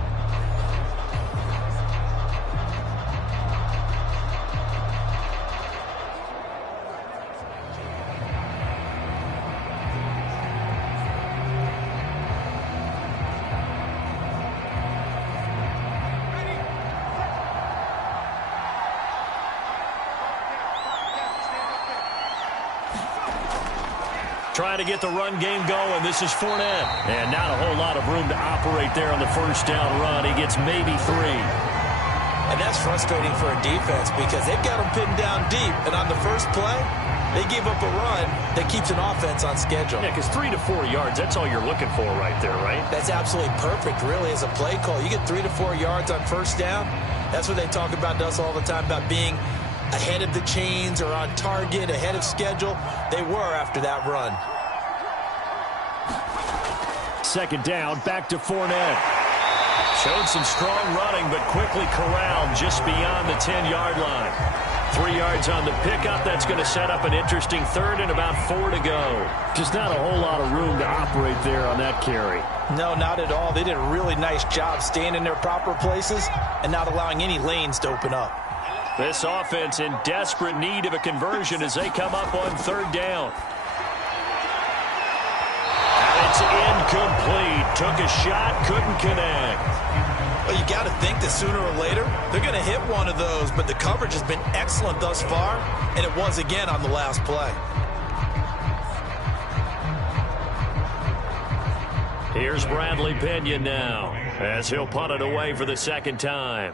Trying to get the run game going. This is Fournette. And not a whole lot of room to operate there on the first down run. He gets maybe 3. And that's frustrating for a defense because they've got them pinned down deep. And on the first play, they give up a run that keeps an offense on schedule. Yeah, because 3 to 4 yards, that's all you're looking for right there, right? That's absolutely perfect, really, as a play call. You get 3 to 4 yards on first down. That's what they talk about to us all the time, about being ahead of the chains or on target, ahead of schedule. They were after that run. 2nd down, back to Fournette. Showed some strong running, but quickly corralled just beyond the 10-yard line. 3 yards on the pickup. That's going to set up an interesting 3rd and about 4 to go. Just not a whole lot of room to operate there on that carry. No, not at all. They did a really nice job staying in their proper places and not allowing any lanes to open up. This offense in desperate need of a conversion as they come up on 3rd down. It's incomplete. Took a shot, couldn't connect. Well, you got to think that sooner or later they're going to hit one of those, but the coverage has been excellent thus far, and it was again on the last play. Here's Bradley Pinion now as he'll punt it away for the 2nd time.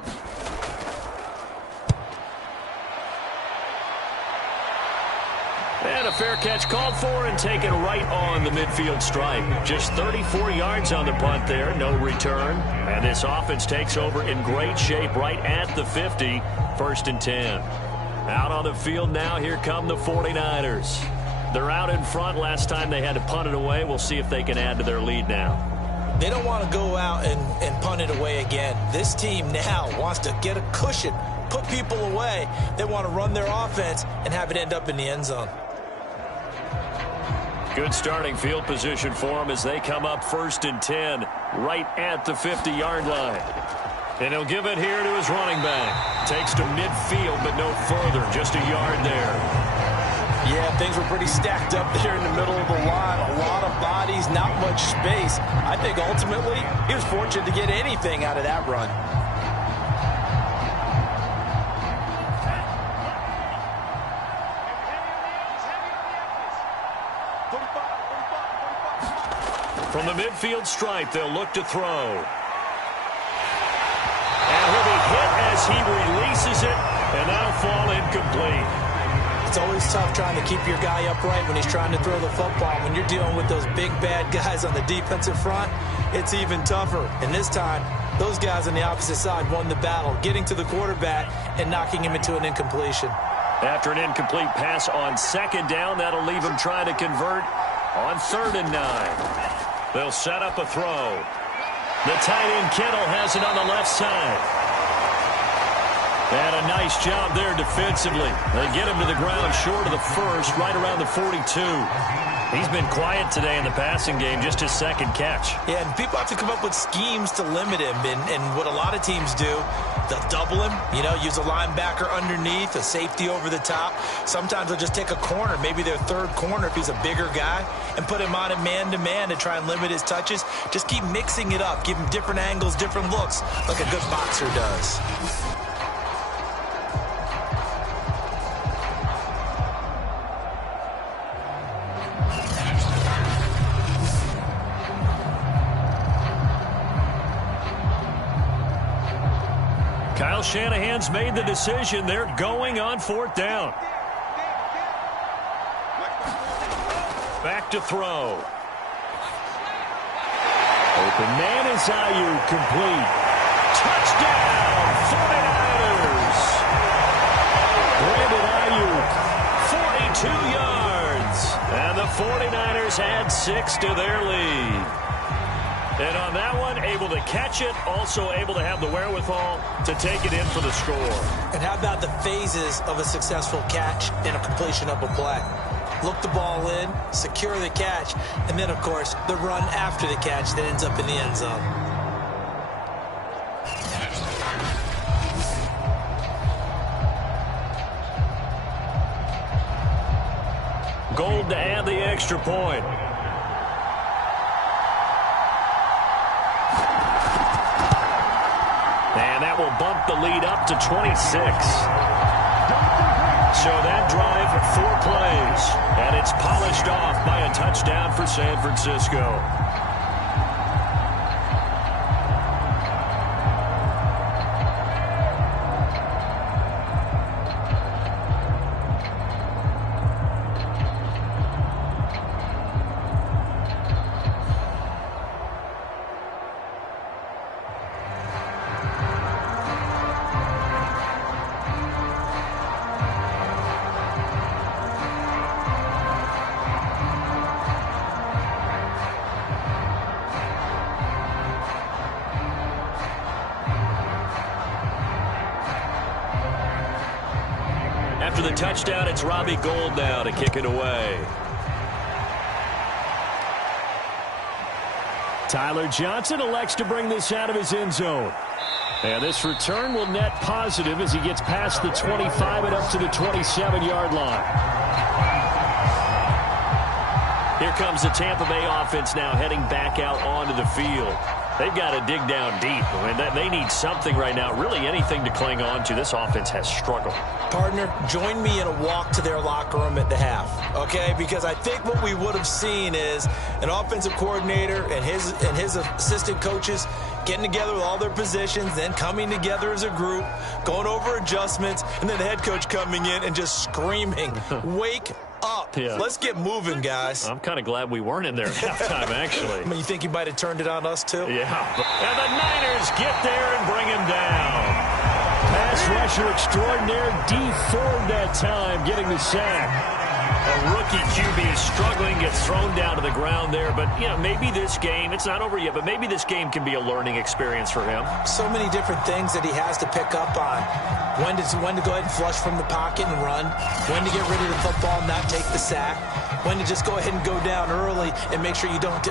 And a fair catch called for and taken right on the midfield stripe. Just 34 yards on the punt there, no return. And this offense takes over in great shape right at the 50, 1st and 10. Out on the field now, here come the 49ers. They're out in front. Last time they had to punt it away. We'll see if they can add to their lead now. They don't want to go out and punt it away again. This team now wants to get a cushion, put people away. They want to run their offense and have it end up in the end zone. Good starting field position for them as they come up 1st and 10 right at the 50-yard line. And he'll give it here to his running back. Takes to midfield, but no further. Just a yard there. Yeah, things were pretty stacked up there in the middle of the line. A lot of bodies, not much space. I think ultimately he was fortunate to get anything out of that run. From the midfield stripe, they'll look to throw. And he'll be hit as he releases it, and that'll fall incomplete. It's always tough trying to keep your guy upright when he's trying to throw the football. When you're dealing with those big, bad guys on the defensive front, it's even tougher. And this time, those guys on the opposite side won the battle, getting to the quarterback and knocking him into an incompletion. After an incomplete pass on second down, that'll leave him trying to convert on 3rd and 9. They'll set up a throw. The tight end Kittle has it on the left side. And a nice job there defensively. They get him to the ground short of the first, right around the 42. He's been quiet today in the passing game, just his second catch. Yeah, and people have to come up with schemes to limit him. And what a lot of teams do, they'll double him, use a linebacker underneath, a safety over the top. Sometimes they'll just take a corner, maybe their third corner if he's a bigger guy, and put him on a man-to-man to try and limit his touches. Just keep mixing it up, give him different angles, different looks, like a good boxer does. Kyle Shanahan's made the decision. They're going on 4th down. Back to throw. Open man is Ayuk, complete. Touchdown, 49ers. Brandon Ayuk, 42 yards. And the 49ers add 6 to their lead. And on that one, able to catch it, also able to have the wherewithal to take it in for the score. And how about the phases of a successful catch and a completion of a play? Look the ball in, secure the catch, and then, of course, the run after the catch that ends up in the end zone. Gold to add the extra point. And that will bump the lead up to 26. So that drive, 4 plays. And it's polished off by a touchdown for San Francisco. After the touchdown, it's Robbie Gould now to kick it away. Tyler Johnson elects to bring this out of his end zone. And this return will net positive as he gets past the 25 and up to the 27-yard line. Here comes the Tampa Bay offense now heading back out onto the field. They've got to dig down deep. I mean, they need something right now, really anything to cling on to. This offense has struggled. Partner, join me in a walk to their locker room at the half, okay? Because I think what we would have seen is an offensive coordinator and his assistant coaches getting together with all their positions, then coming together as a group, going over adjustments, and then the head coach coming in and just screaming, wake up. Yeah. Let's get moving, guys. I'm kind of glad we weren't in there at halftime, actually. I mean, you think he might have turned it on us, too? Yeah. And the Niners get there and bring him down. Pass rusher extraordinaire, D. Ford that time, getting the sack. A rookie QB is struggling, gets thrown down to the ground there. But, you know, maybe this game, it's not over yet, but maybe this game can be a learning experience for him. So many different things that he has to pick up on. When to go ahead and flush from the pocket and run. When to get rid of the football and not take the sack. When to just go ahead and go down early and make sure you don't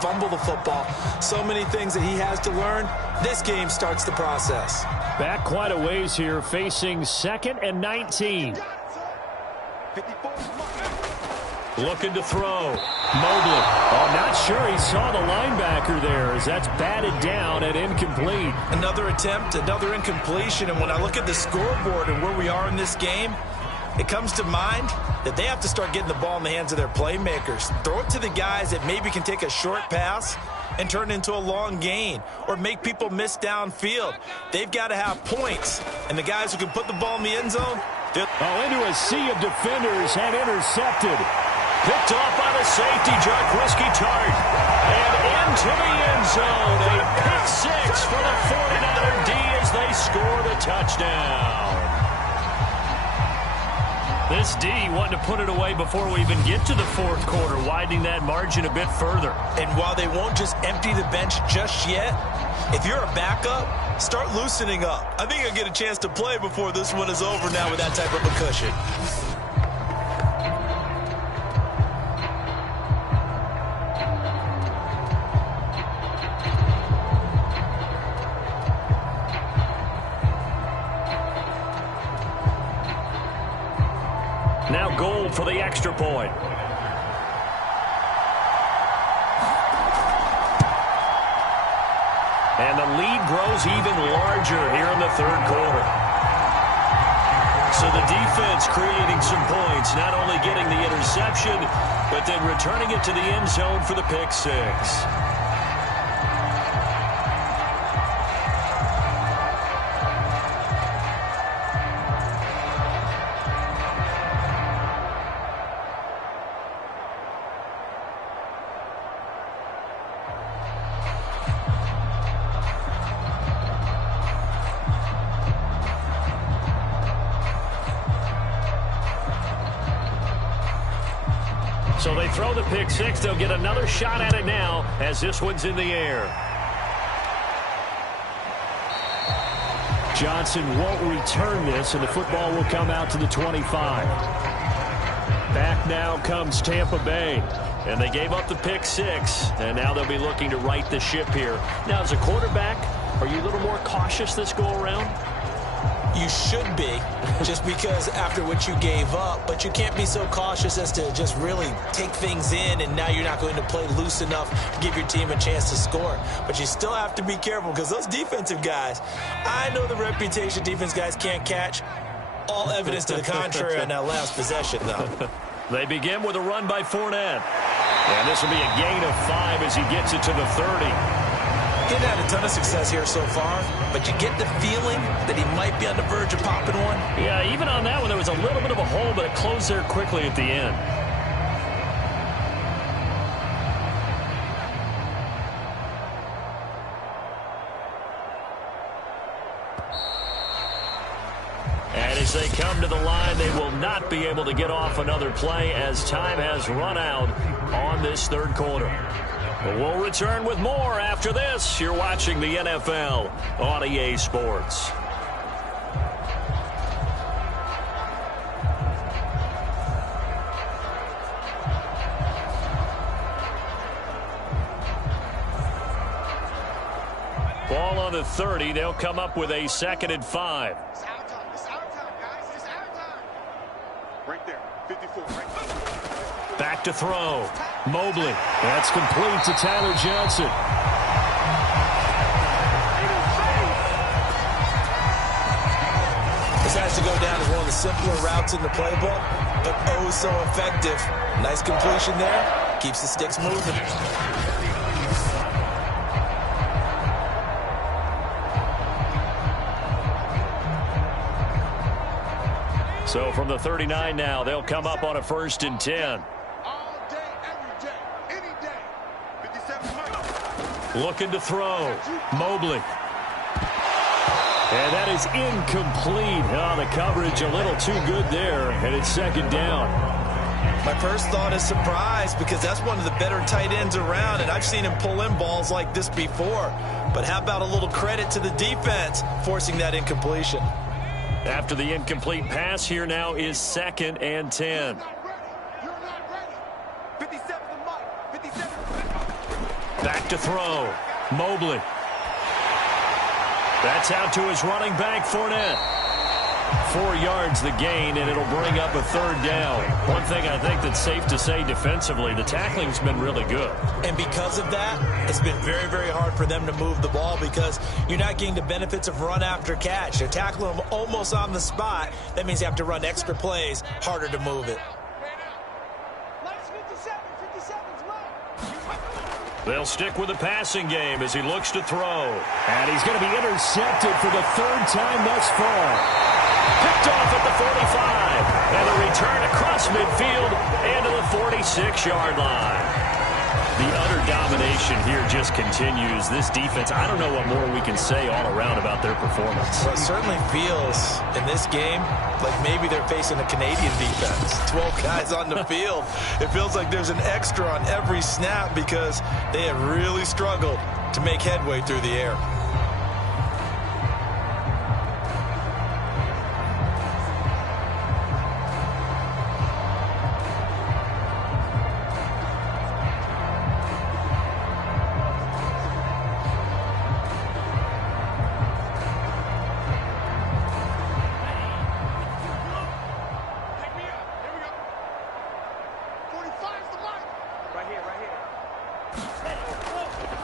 fumble the football. So many things that he has to learn. This game starts the process. Back quite a ways here, facing 2nd and 19. Looking to throw. Mobley. Oh, not sure he saw the linebacker there as that's batted down and incomplete. Another attempt, another incompletion. And when I look at the scoreboard and where we are in this game, it comes to mind that they have to start getting the ball in the hands of their playmakers. Throw it to the guys that maybe can take a short pass and turn it into a long gain or make people miss downfield. They've got to have points. And the guys who can put the ball in the end zone, into a sea of defenders and intercepted. Picked off by the safety, Jarquiski Tart. And into the end zone. A pick six for the 49er D as they score the touchdown. This D wanting to put it away before we even get to the fourth quarter, widening that margin a bit further. And while they won't just empty the bench just yet, if you're a backup, start loosening up. I think I'll get a chance to play before this one is over now with that type of a cushion. Now Gold for the extra point. And the lead grows even larger here in the third quarter. So the defense creating some points, not only getting the interception, but then returning it to the end zone for the pick six. So they throw the pick six. They'll get another shot at it now as this one's in the air. Johnson won't return this, and the football will come out to the 25. Back now comes Tampa Bay. And they gave up the pick six, and now they'll be looking to right the ship here. Now, as a quarterback, are you a little more cautious this go-around? You should be, just because after what you gave up, but you can't be so cautious as to just really take things in, and now you're not going to play loose enough to give your team a chance to score. But you still have to be careful because those defensive guys, I know the reputation defense guys can't catch. All evidence to the contrary on that last possession, though. They begin with a run by Fournette. And this will be a gain of 5 as he gets it to the 30. He hasn't had a ton of success here so far, but you get the feeling that he might be on the verge of popping one. Yeah, even on that one, there was a little bit of a hole, but it closed there quickly at the end. And as they come to the line, they will not be able to get off another play as time has run out on this third quarter. But we'll return with more after this. You're watching the NFL on EA Sports. Ball on the 30. They'll come up with a 2nd and 5. It's our time. It's our time, guys. It's our time. Right there. 54. Right there. Back to throw. Mobley. That's complete to Tyler Johnson. This has to go down as one of the simpler routes in the playbook, but oh so effective. Nice completion there. Keeps the sticks moving. So from the 39 now, they'll come up on a 1st and 10. All day, every day, any day. 57. Looking to throw. Mobley. And that is incomplete. Oh, the coverage a little too good there, and it's 2nd down. My first thought is surprise, because that's one of the better tight ends around, and I've seen him pull in balls like this before. But how about a little credit to the defense forcing that incompletion? After the incomplete pass, here now is 2nd and 10. You're not ready. 57 to Mike. 57. Back to throw. Mobley. That's out to his running back, Fournette. 4 yards the gain, and it'll bring up a 3rd down. One thing I think that's safe to say defensively, the tackling's been really good. And because of that, it's been very, very hard for them to move the ball, because you're not getting the benefits of run after catch. They're tackling them almost on the spot. That means you have to run extra plays, harder to move it. They'll stick with the passing game as he looks to throw. And he's going to be intercepted for the 3rd time thus far. Picked off at the 45. And a return across midfield into the 46-yard line. The utter domination here just continues. This defense, I don't know what more we can say all around about their performance. Well, it certainly feels in this game like maybe they're facing a Canadian defense. 12 guys on the field. It feels like there's an extra on every snap, because they have really struggled to make headway through the air.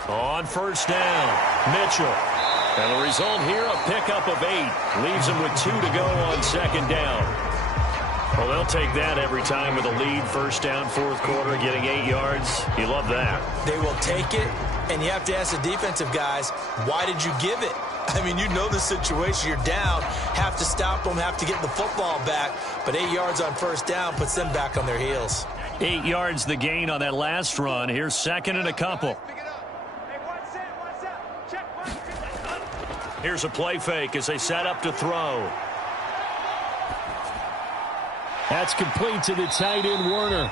On 1st down, Mitchell. And the result here, a pickup of 8. Leaves him with 2 to go on 2nd down. Well, they'll take that every time with a lead. 1st down, 4th quarter, getting 8 yards. You love that. They will take it, and you have to ask the defensive guys, why did you give it? I mean, you know the situation. You're down, have to stop them, have to get the football back. But 8 yards on 1st down puts them back on their heels. 8 yards the gain on that last run. Here's 2nd and a couple. Here's a play fake as they set up to throw. That's complete to the tight end, Werner.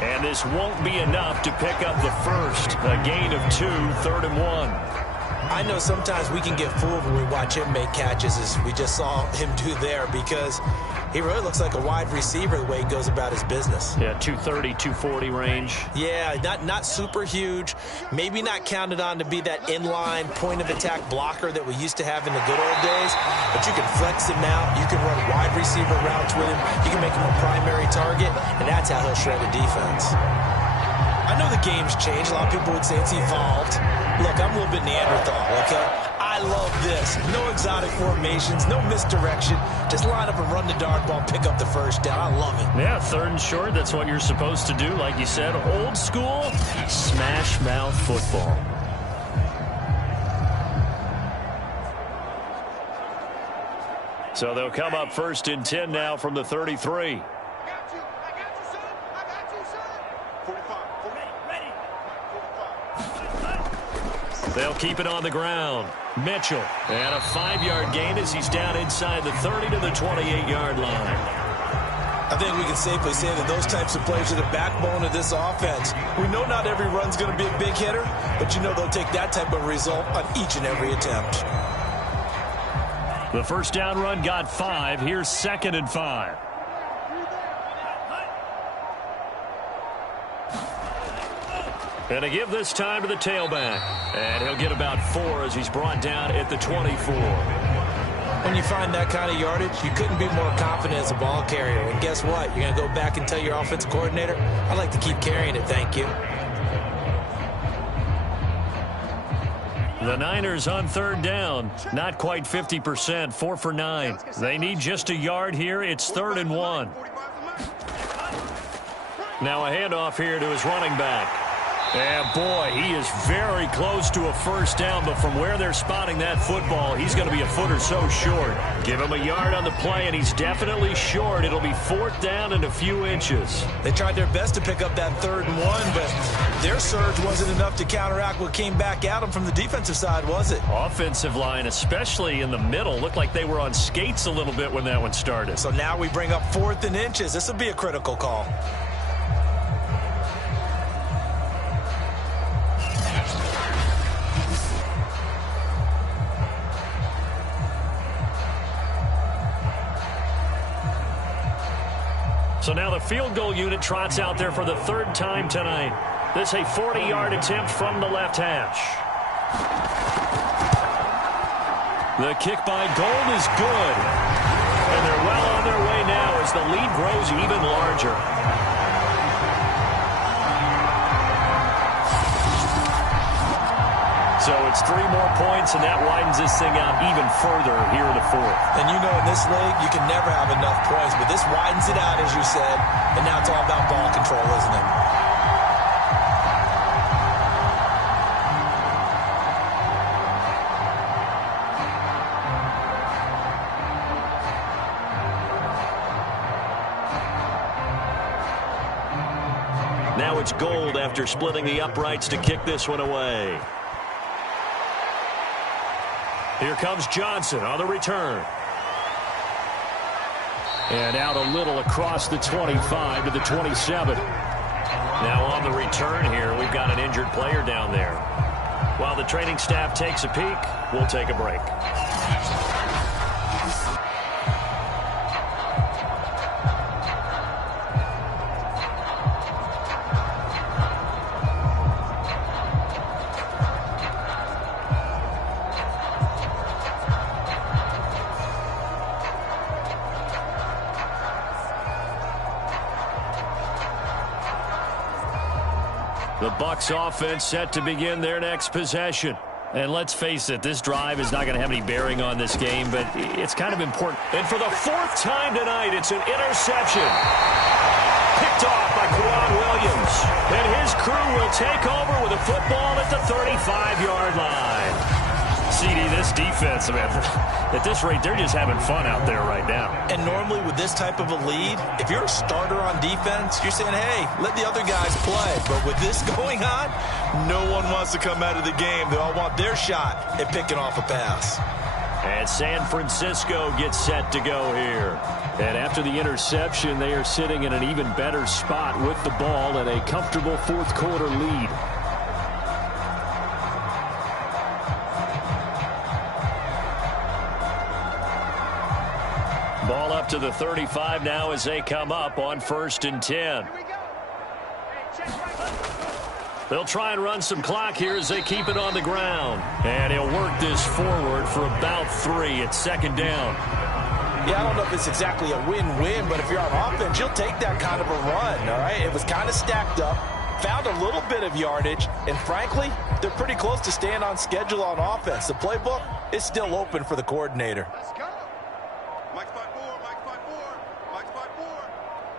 And this won't be enough to pick up the first. A gain of 2, 3rd and 1. I know sometimes we can get fooled when we watch him make catches, as we just saw him do there, because he really looks like a wide receiver the way he goes about his business. Yeah, 230, 240 range. Yeah, not super huge. Maybe not counted on to be that inline point-of-attack blocker that we used to have in the good old days, but you can flex him out. You can run wide receiver routes with him. You can make him a primary target, and that's how he'll shred a defense. I know the game's changed. A lot of people would say it's evolved. Look, I'm a little bit Neanderthal, okay? I love this. No exotic formations, no misdirection. Just line up and run the dart ball, pick up the 1st down. I love it. Yeah, 3rd and short, that's what you're supposed to do. Like you said, old school, smash mouth football. So they'll come up 1st and 10 now from the 33. They'll keep it on the ground. Mitchell. And a 5-yard gain as he's down inside the 30 to the 28-yard line. I think we can safely say that those types of plays are the backbone of this offense. We know not every run's going to be a big hitter, but you know they'll take that type of result on each and every attempt. The 1st down run got 5. Here's 2nd and 5. And to give this time to the tailback. And he'll get about 4 as he's brought down at the 24. When you find that kind of yardage, you couldn't be more confident as a ball carrier. And guess what? You're going to go back and tell your offensive coordinator, I'd like to keep carrying it, thank you. The Niners on 3rd down. Not quite 50%, 4 for 9. They need just a yard here. It's 3rd and 1. Now a handoff here to his running back. And, boy, he is very close to a 1st down, but from where they're spotting that football, he's going to be a foot or so short. Give him a yard on the play, and he's definitely short. It'll be 4th down and a few inches. They tried their best to pick up that 3rd and 1, but their surge wasn't enough to counteract what came back at them from the defensive side, was it? Offensive line, especially in the middle, looked like they were on skates a little bit when that one started. So now we bring up 4th and inches. This will be a critical call. So now the field goal unit trots out there for the third time tonight. This a 40-yard attempt from the left hash. The kick by Gold is good. And they're well on their way now as the lead grows even larger. So it's 3 more points, and that widens this thing out even further here in the fourth. And you know in this league, you can never have enough points, but this widens it out, as you said, and now it's all about ball control, isn't it? Now it's Gold after splitting the uprights to kick this one away. Here comes Johnson on the return. And out a little across the 25 to the 27. Now on the return here, we've got an injured player down there. While the training staff takes a peek, we'll take a break. The Bucs offense set to begin their next possession. And let's face it, this drive is not going to have any bearing on this game, but it's kind of important. And for the 4th time tonight, it's an interception. Picked off by Quan Williams. And his crew will take over with a football at the 35-yard line. CD, this defense, man, at this rate, they're just having fun out there right now. And normally with this type of a lead, if you're a starter on defense, you're saying, hey, let the other guys play. But with this going on, no one wants to come out of the game. They all want their shot at picking off a pass. And San Francisco gets set to go here. And after the interception, they are sitting in an even better spot with the ball and a comfortable fourth quarter lead. Ball up to the 35 now as they come up on 1st and 10. They'll try and run some clock here as they keep it on the ground. And he'll work this forward for about 3 at 2nd down. Yeah, I don't know if it's exactly a win-win, but if you're on offense, you'll take that kind of a run, all right? It was kind of stacked up, found a little bit of yardage, and frankly, they're pretty close to staying on schedule on offense. The playbook is still open for the coordinator. Let's go. Mike spot 4, Mike spot 4, Mike spot 4.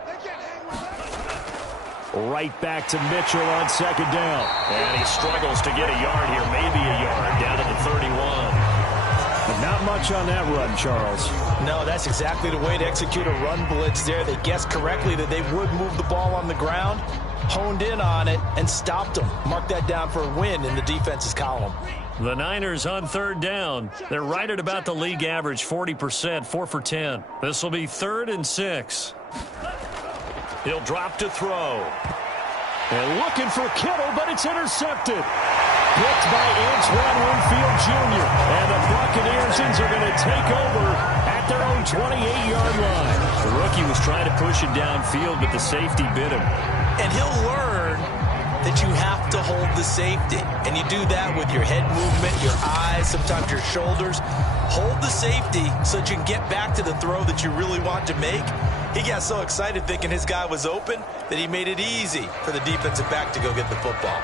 They can't hang with us. Right back to Mitchell on 2nd down. And he struggles to get a yard here, maybe a yard, down to the 31. Not much on that run, Charles. No, that's exactly the way to execute a run blitz there. They guessed correctly that they would move the ball on the ground, honed in on it, and stopped them. Mark that down for a win in the defense's column. The Niners on 3rd down. They're right at about the league average, 40%, 4 for 10. This will be 3rd and 6. He'll drop to throw. And looking for Kittle, but it's intercepted. Picked by Antoine Winfield Jr. And the Buccaneers are going to take over at their own 28-yard line. The rookie was trying to push it downfield, but the safety bit him. And he'll learn that you have to hold the safety. And you do that with your head movement, your eyes, sometimes your shoulders. Hold the safety so that you can get back to the throw that you really want to make. He got so excited thinking his guy was open that he made it easy for the defensive back to go get the football.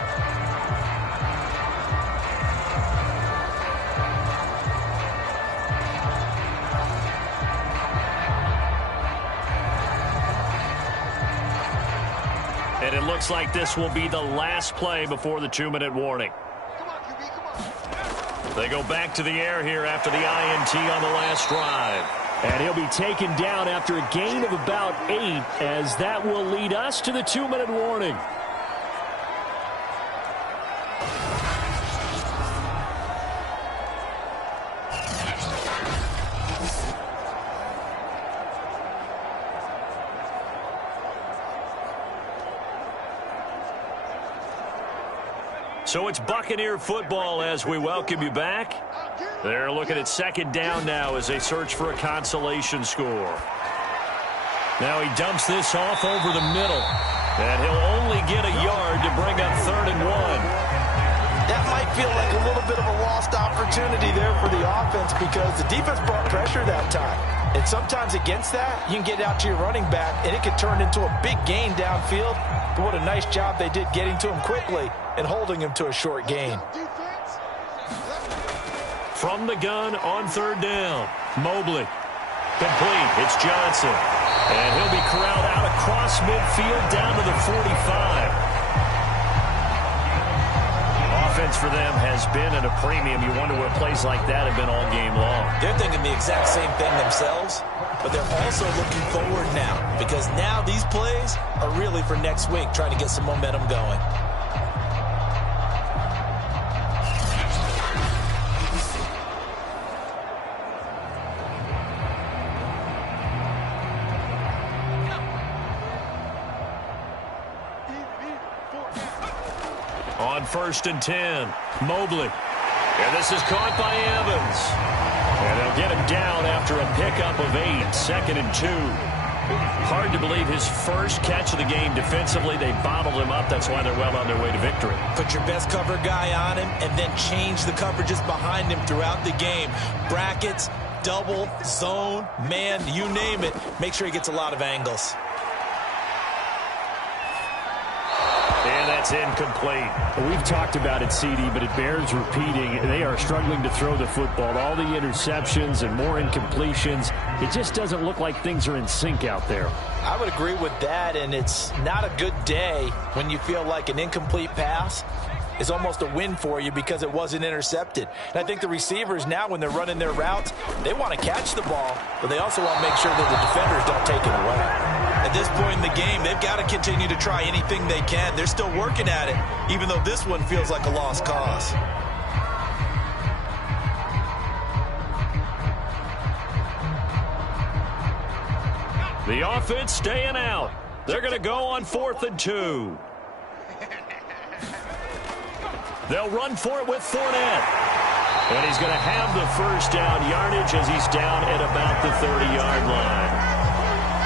And it looks like this will be the last play before the 2-minute warning. Come on, QB, come on. They go back to the air here after the INT on the last drive. And he'll be taken down after a gain of about 8, as that will lead us to the 2-minute warning. So it's Buccaneer football as we welcome you back. They're looking at 2nd down now as they search for a consolation score. Now he dumps this off over the middle. And he'll only get a yard to bring up 3rd and 1. That might feel like a little bit of a lost opportunity there for the offense because the defense brought pressure that time. And sometimes against that, you can get out to your running back, and it could turn into a big gain downfield. But what a nice job they did getting to him quickly and holding him to a short gain. From the gun on 3rd down, Mobley. Complete. It's Johnson. And he'll be corralled out across midfield down to the 45. Offense for them has been at a premium. You wonder what plays like that have been all game long. They're thinking the exact same thing themselves, but they're also looking forward now because now these plays are really for next week, trying to get some momentum going. On 1st and 10, Mobley. And this is caught by Evans. And they'll get him down after a pickup of 8, 2nd and 2. Hard to believe his first catch of the game defensively. They bottled him up. That's why they're well on their way to victory. Put your best cover guy on him and then change the coverages behind him throughout the game. Brackets, double, zone, man, you name it. Make sure he gets a lot of angles. And that's incomplete. We've talked about it, CD, but it bears repeating. They are struggling to throw the football. All the interceptions and more incompletions. It just doesn't look like things are in sync out there. I would agree with that, and it's not a good day when you feel like an incomplete pass is almost a win for you because it wasn't intercepted. And I think the receivers now, when they're running their routes, they want to catch the ball, but they also want to make sure that the defenders don't take it away. At this point in the game, they've got to continue to try anything they can. They're still working at it, even though this one feels like a lost cause. The offense staying out. They're going to go on 4th and 2. They'll run for it with Fournette. And he's going to have the first down yardage as he's down at about the 30-yard line.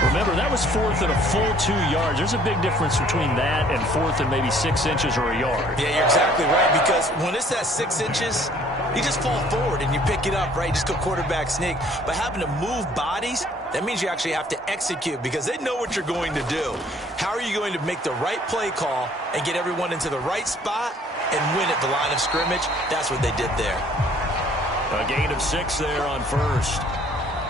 Remember, that was 4th and a full 2 yards. There's a big difference between that and 4th and maybe 6 inches or a yard. Yeah, you're exactly right, because when it's that 6 inches, you just fall forward and you pick it up, right? You just go quarterback sneak. But having to move bodies, that means you actually have to execute because they know what you're going to do. How are you going to make the right play call and get everyone into the right spot and win at the line of scrimmage? That's what they did there. A gain of 6 there on 1st.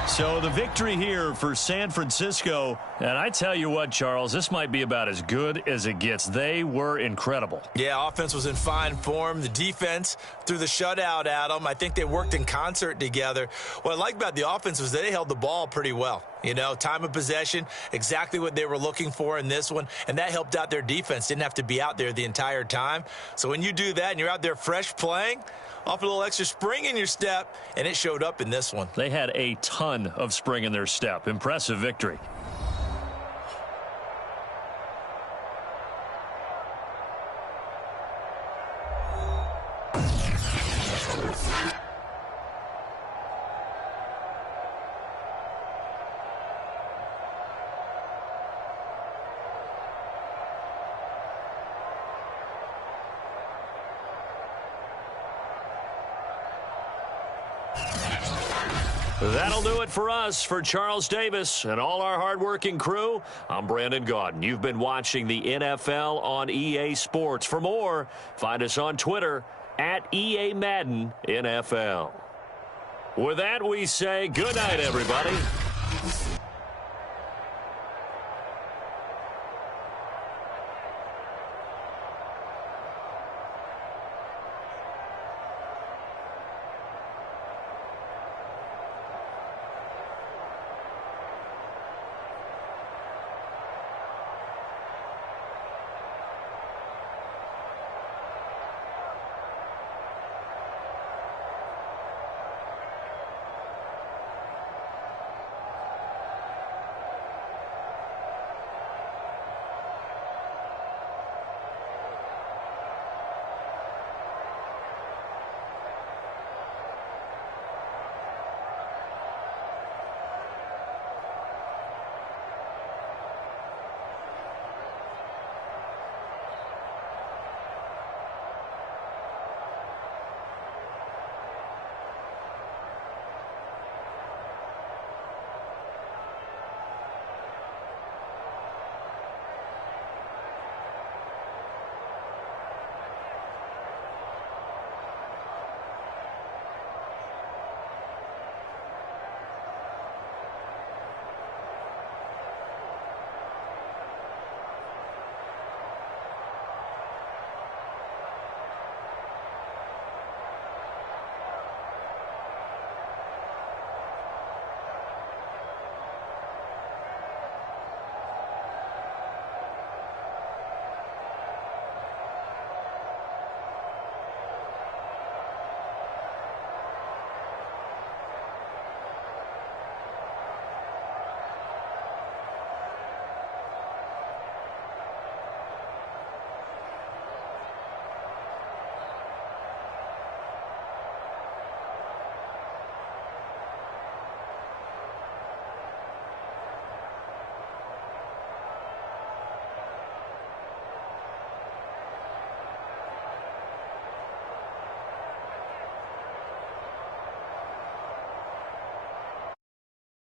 So the victory here for San Francisco, and I tell you what, Charles, this might be about as good as it gets. They were incredible. Yeah, offense was in fine form. The defense threw the shutout at them. I think they worked in concert together. What I like about the offense was they held the ball pretty well. You know, time of possession, exactly what they were looking for in this one, and that helped out their defense. Didn't have to be out there the entire time. So when you do that and you're out there fresh playing, off a little extra spring in your step, and it showed up in this one. They had a ton of spring in their step. Impressive victory. That'll do it for us. For Charles Davis and all our hardworking crew, I'm Brandon Gaudin. You've been watching the NFL on EA Sports. For more, find us on Twitter at EA Madden NFL. With that, we say good night, everybody.